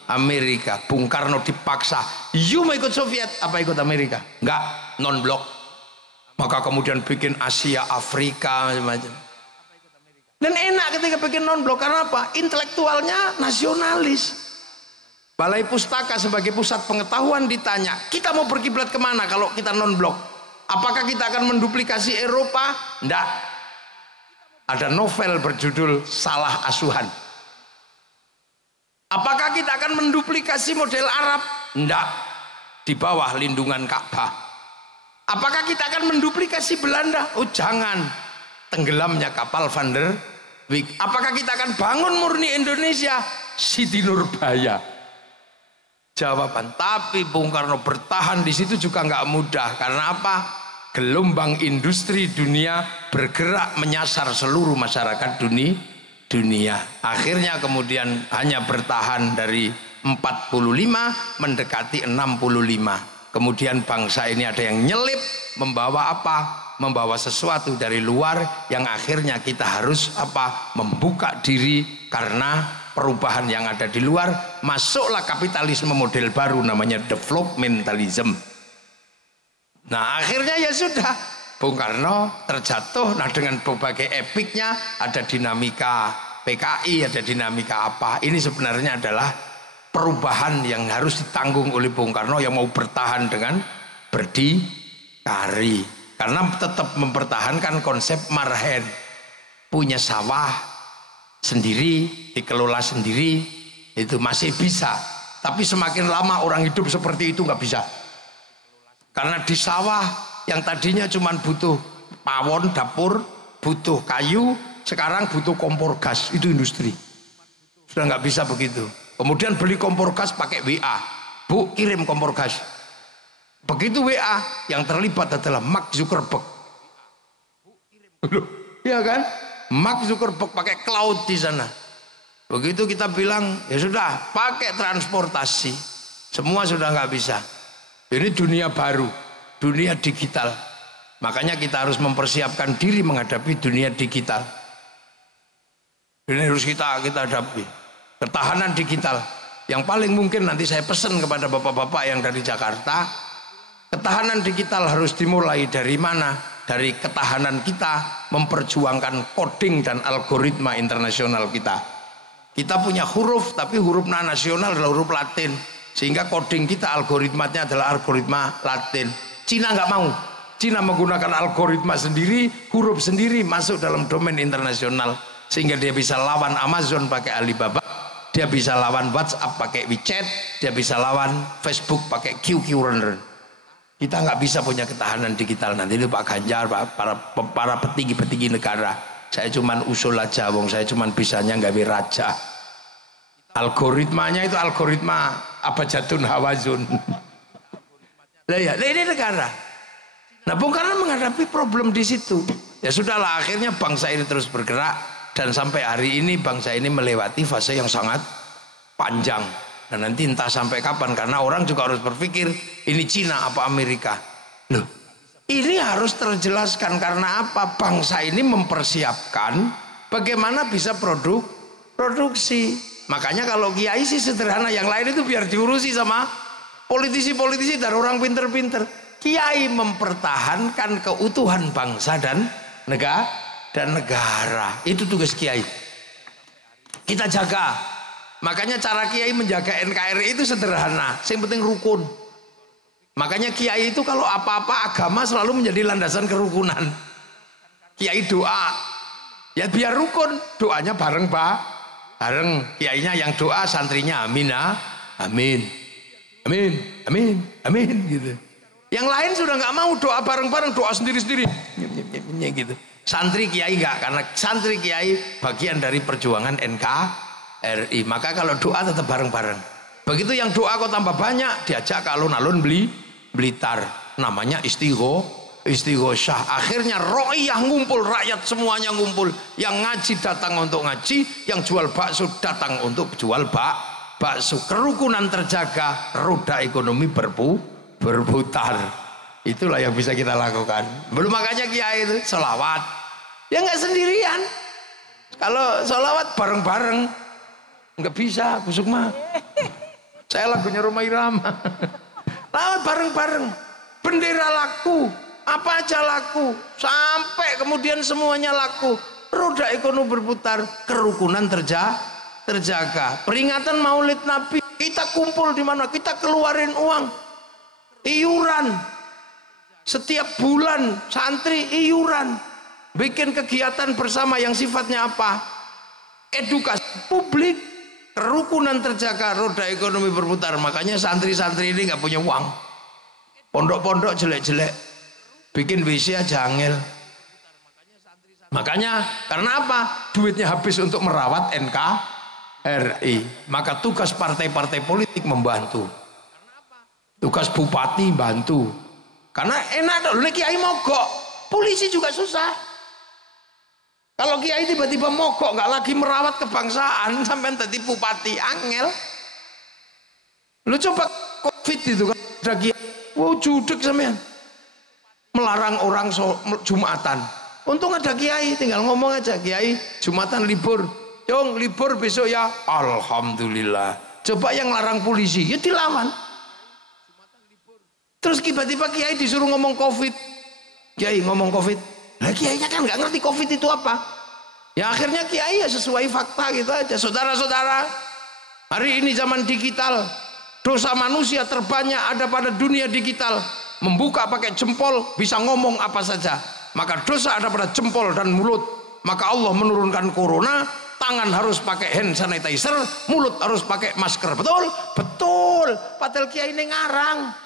Amerika. Bung Karno dipaksa, you mau ikut Soviet apa ikut Amerika? Enggak, non blok. Maka kemudian bikin Asia, Afrika, macam-macam. Dan enak ketika bikin non blok, karena apa? Intelektualnya nasionalis. Balai Pustaka sebagai pusat pengetahuan ditanya, kita mau berkiblat kemana kalau kita non blok? Apakah kita akan menduplikasi Eropa? Enggak. Ada novel berjudul Salah Asuhan. Apakah kita akan menduplikasi model Arab? Enggak. Di bawah lindungan Ka'bah. Apakah kita akan menduplikasi Belanda? Oh jangan. Tenggelamnya kapal Van der Wijk. Apakah kita akan bangun murni Indonesia? Siti Nurbaya. Jawaban. Tapi Bung Karno bertahan di situ juga nggak mudah. Karena apa? Gelombang industri dunia bergerak menyasar seluruh masyarakat dunia. Akhirnya kemudian hanya bertahan dari 45 mendekati 65. Kemudian bangsa ini ada yang nyelip, membawa apa? Membawa sesuatu dari luar yang akhirnya kita harus apa? Membuka diri karena perubahan yang ada di luar. Masuklah kapitalisme model baru namanya developmentalism. Nah akhirnya ya sudah, Bung Karno terjatuh. Nah dengan berbagai epiknya, ada dinamika PKI, ada dinamika apa. Ini sebenarnya adalah perubahan yang harus ditanggung oleh Bung Karno yang mau bertahan dengan berdikari. Karena tetap mempertahankan konsep marhen, punya sawah sendiri, dikelola sendiri, itu masih bisa. Tapi semakin lama orang hidup seperti itu nggak bisa. Karena di sawah yang tadinya cuma butuh pawon dapur, butuh kayu, sekarang butuh kompor gas, itu industri. Sudah nggak bisa begitu. Kemudian beli kompor gas pakai WA, Bu kirim kompor gas. Begitu WA, yang terlibat adalah Mark Zuckerberg. Iya kan? Mark Zuckerberg pakai cloud di sana. Begitu kita bilang, ya sudah, pakai transportasi. Semua sudah nggak bisa. Ini dunia baru, dunia digital. Makanya kita harus mempersiapkan diri menghadapi dunia digital. Ini harus kita hadapi. Ketahanan digital. Yang paling mungkin nanti saya pesan kepada bapak-bapak yang dari Jakarta, ketahanan digital harus dimulai dari mana? Dari ketahanan kita memperjuangkan coding dan algoritma internasional kita. Kita punya huruf, tapi huruf nasional adalah huruf Latin, sehingga coding kita algoritmanya adalah algoritma Latin. Cina nggak mau. Cina menggunakan algoritma sendiri, huruf sendiri masuk dalam domain internasional, sehingga dia bisa lawan Amazon pakai Alibaba, dia bisa lawan WhatsApp pakai WeChat, dia bisa lawan Facebook pakai QQ Runner. Kita nggak bisa punya ketahanan digital nanti. Itu Pak Ganjar, para petinggi-petinggi negara. Saya cuman usul aja, wong saya cuman bisanya gawe raja. Algoritmanya itu algoritma abjadun hawazun. Lah ya, ini negara. Nah, Bung Karno menghadapi problem di situ. Ya sudahlah, akhirnya bangsa ini terus bergerak dan sampai hari ini bangsa ini melewati fase yang sangat panjang. Dan nanti entah sampai kapan, karena orang juga harus berpikir ini Cina apa Amerika. Loh, Ini harus terjelaskan karena apa? Bangsa ini mempersiapkan bagaimana bisa produksi. Makanya kalau kiai sih sederhana, yang lain itu biar diurusi sama politisi-politisi dan orang pinter-pinter. Kiai mempertahankan keutuhan bangsa dan negara. Itu tugas kiai. Kita jaga. Makanya cara kiai menjaga NKRI itu sederhana. Yang penting rukun. Makanya kiai itu kalau apa-apa agama selalu menjadi landasan kerukunan. Kiai doa, ya biar rukun, doanya bareng kiainya yang doa, santrinya amin, amin, amin, amin, amin gitu. Yang lain sudah nggak mau doa bareng-bareng, doa sendiri-sendiri, gitu. Santri kiai nggak, karena santri kiai bagian dari perjuangan NKRI. Maka kalau doa tetap bareng-bareng. Begitu yang doa kok tambah banyak, diajak ke alun-alun Blitar, namanya istighosah. Akhirnya ro'iyah ngumpul, rakyat semuanya ngumpul. Yang ngaji datang untuk ngaji, yang jual bakso datang untuk jual bakso. Kerukunan terjaga, roda ekonomi berputar. Itulah yang bisa kita lakukan. Belum makanya kiai itu sholawat. Ya nggak sendirian. Kalau sholawat bareng-bareng nggak bisa, Bu Sukma. Saya lagunya Rhoma Irama. Lawat bareng-bareng, bendera laku, apa aja laku, sampai kemudian semuanya laku, roda ekonomi berputar, kerukunan terjaga. Peringatan Maulid Nabi, kita kumpul di mana? Kita keluarin uang, iuran, setiap bulan santri iuran, bikin kegiatan bersama yang sifatnya apa? Edukasi publik. Kerukunan terjaga, roda ekonomi berputar. Makanya santri-santri ini nggak punya uang. Pondok-pondok jelek-jelek, bikin WC aja angel. Makanya karena apa? Duitnya habis untuk merawat NKRI. Maka tugas partai-partai politik membantu. Tugas bupati bantu. Karena enak dong, kiai mogok, polisi juga susah. Kalau kiai tiba-tiba mogok, nggak lagi merawat kebangsaan, sampai tadi bupati angel. Lu coba COVID itu kan ada kiai, wow judek sampean, melarang orang Jumatan. Untung ada kiai, tinggal ngomong aja, kiai Jumatan libur, Yong libur besok ya, alhamdulillah. Coba yang larang polisi, ya dilawan. Terus tiba-tiba kiai disuruh ngomong COVID, kiai ngomong COVID. Lah kiainya kan nggak ngerti COVID itu apa. Ya akhirnya kiai ya sesuai fakta gitu aja. Saudara-saudara, hari ini zaman digital, dosa manusia terbanyak ada pada dunia digital. Membuka pakai jempol bisa ngomong apa saja. Maka dosa ada pada jempol dan mulut. Maka Allah menurunkan corona, tangan harus pakai hand sanitizer, mulut harus pakai masker. Betul? Betul. Padahal kiai ini ngarang.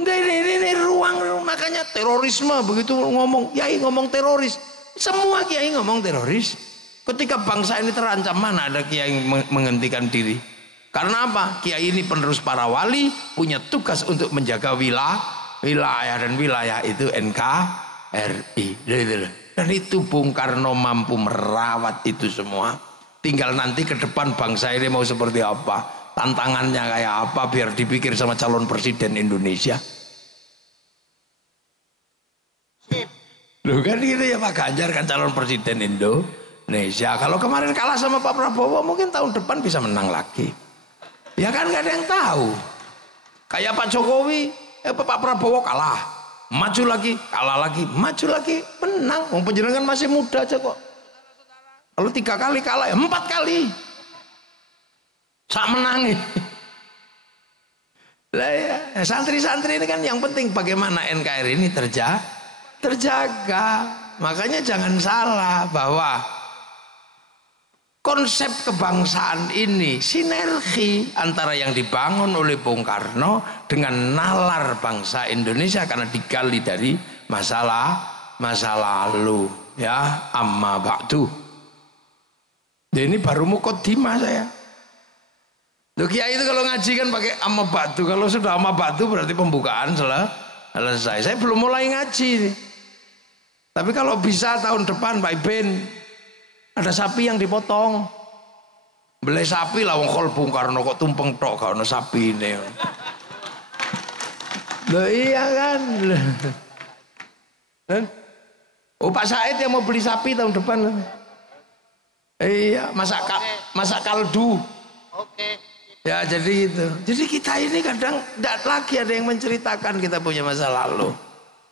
Ini ruang, makanya terorisme begitu ngomong, kiai ngomong teroris, semua kiai ngomong teroris. Ketika bangsa ini terancam, mana ada kiai menghentikan diri? Karena apa? Kiai ini penerus para wali, punya tugas untuk menjaga wilayah dan wilayah itu NKRI. Dan itu Bung Karno mampu merawat itu semua. Tinggal nanti ke depan bangsa ini mau seperti apa? Tantangannya kayak apa biar dipikir sama calon presiden Indonesia. Loh kan gitu ya Pak Ganjar kan calon presiden Indonesia. Kalau kemarin kalah sama Pak Prabowo mungkin tahun depan bisa menang lagi. Ya kan nggak ada yang tahu. Kayak Pak Jokowi, Pak Prabowo kalah, maju lagi, kalah lagi, maju lagi, menang. Wong panjenengan masih muda aja kok. Kalau 3 kali kalah ya 4 kali. Sak menangi. Lah ya, santri-santri ini kan yang penting bagaimana NKRI ini terjaga. Makanya jangan salah bahwa konsep kebangsaan ini sinergi antara yang dibangun oleh Bung Karno dengan nalar bangsa Indonesia karena digali dari masa lalu ya. Amma ba'du. Ini baru mukaddimah saya. Loh kiai itu kalau ngaji kan pakai amma ba'du. Kalau sudah amma ba'du berarti pembukaan selesai. Saya belum mulai ngaji nih. Tapi kalau bisa tahun depan Pak Iben ada sapi yang dipotong. Beli sapi lah wong Bung Karno kok tumpeng tok gak ono sapi ini. Loh iya kan. Oh Pak Said yang mau beli sapi tahun depan. Iya, masak kaldu. Oke. Ya jadi itu. Jadi kita ini kadang tidak lagi ada yang menceritakan kita punya masa lalu.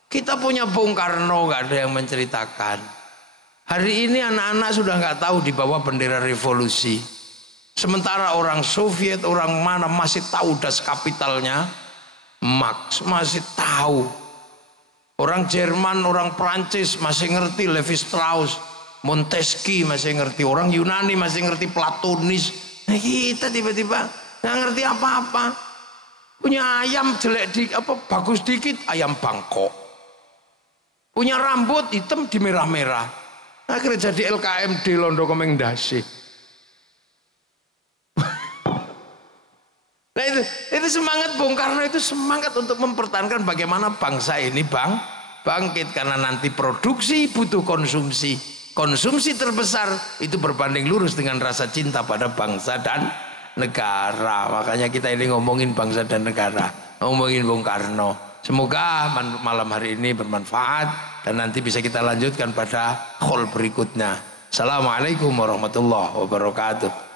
Kita punya Bung Karno nggak ada yang menceritakan. Hari ini anak-anak sudah nggak tahu di bawah bendera revolusi. Sementara orang Soviet, orang mana masih tahu das kapitalnya. Marx masih tahu. Orang Jerman, orang Prancis masih ngerti Levi Strauss, Montesquieu masih ngerti, orang Yunani masih ngerti Platonis. Nah, kita tiba-tiba nggak ngerti apa-apa. Punya ayam jelek bagus dikit, ayam Bangkok. Punya rambut hitam di merah-merah. Akhirnya jadi LKMD Londo Komeng Dasi. Nah itu semangat Bung Karno, itu semangat untuk mempertahankan bagaimana bangsa ini bangkit, karena nanti produksi butuh konsumsi. Konsumsi terbesar itu berbanding lurus dengan rasa cinta pada bangsa dan negara. Makanya kita ini ngomongin bangsa dan negara, ngomongin Bung Karno. Semoga malam hari ini bermanfaat dan nanti bisa kita lanjutkan pada call berikutnya. Assalamualaikum warahmatullahi wabarakatuh.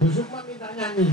Bu Sukma minta nyanyi.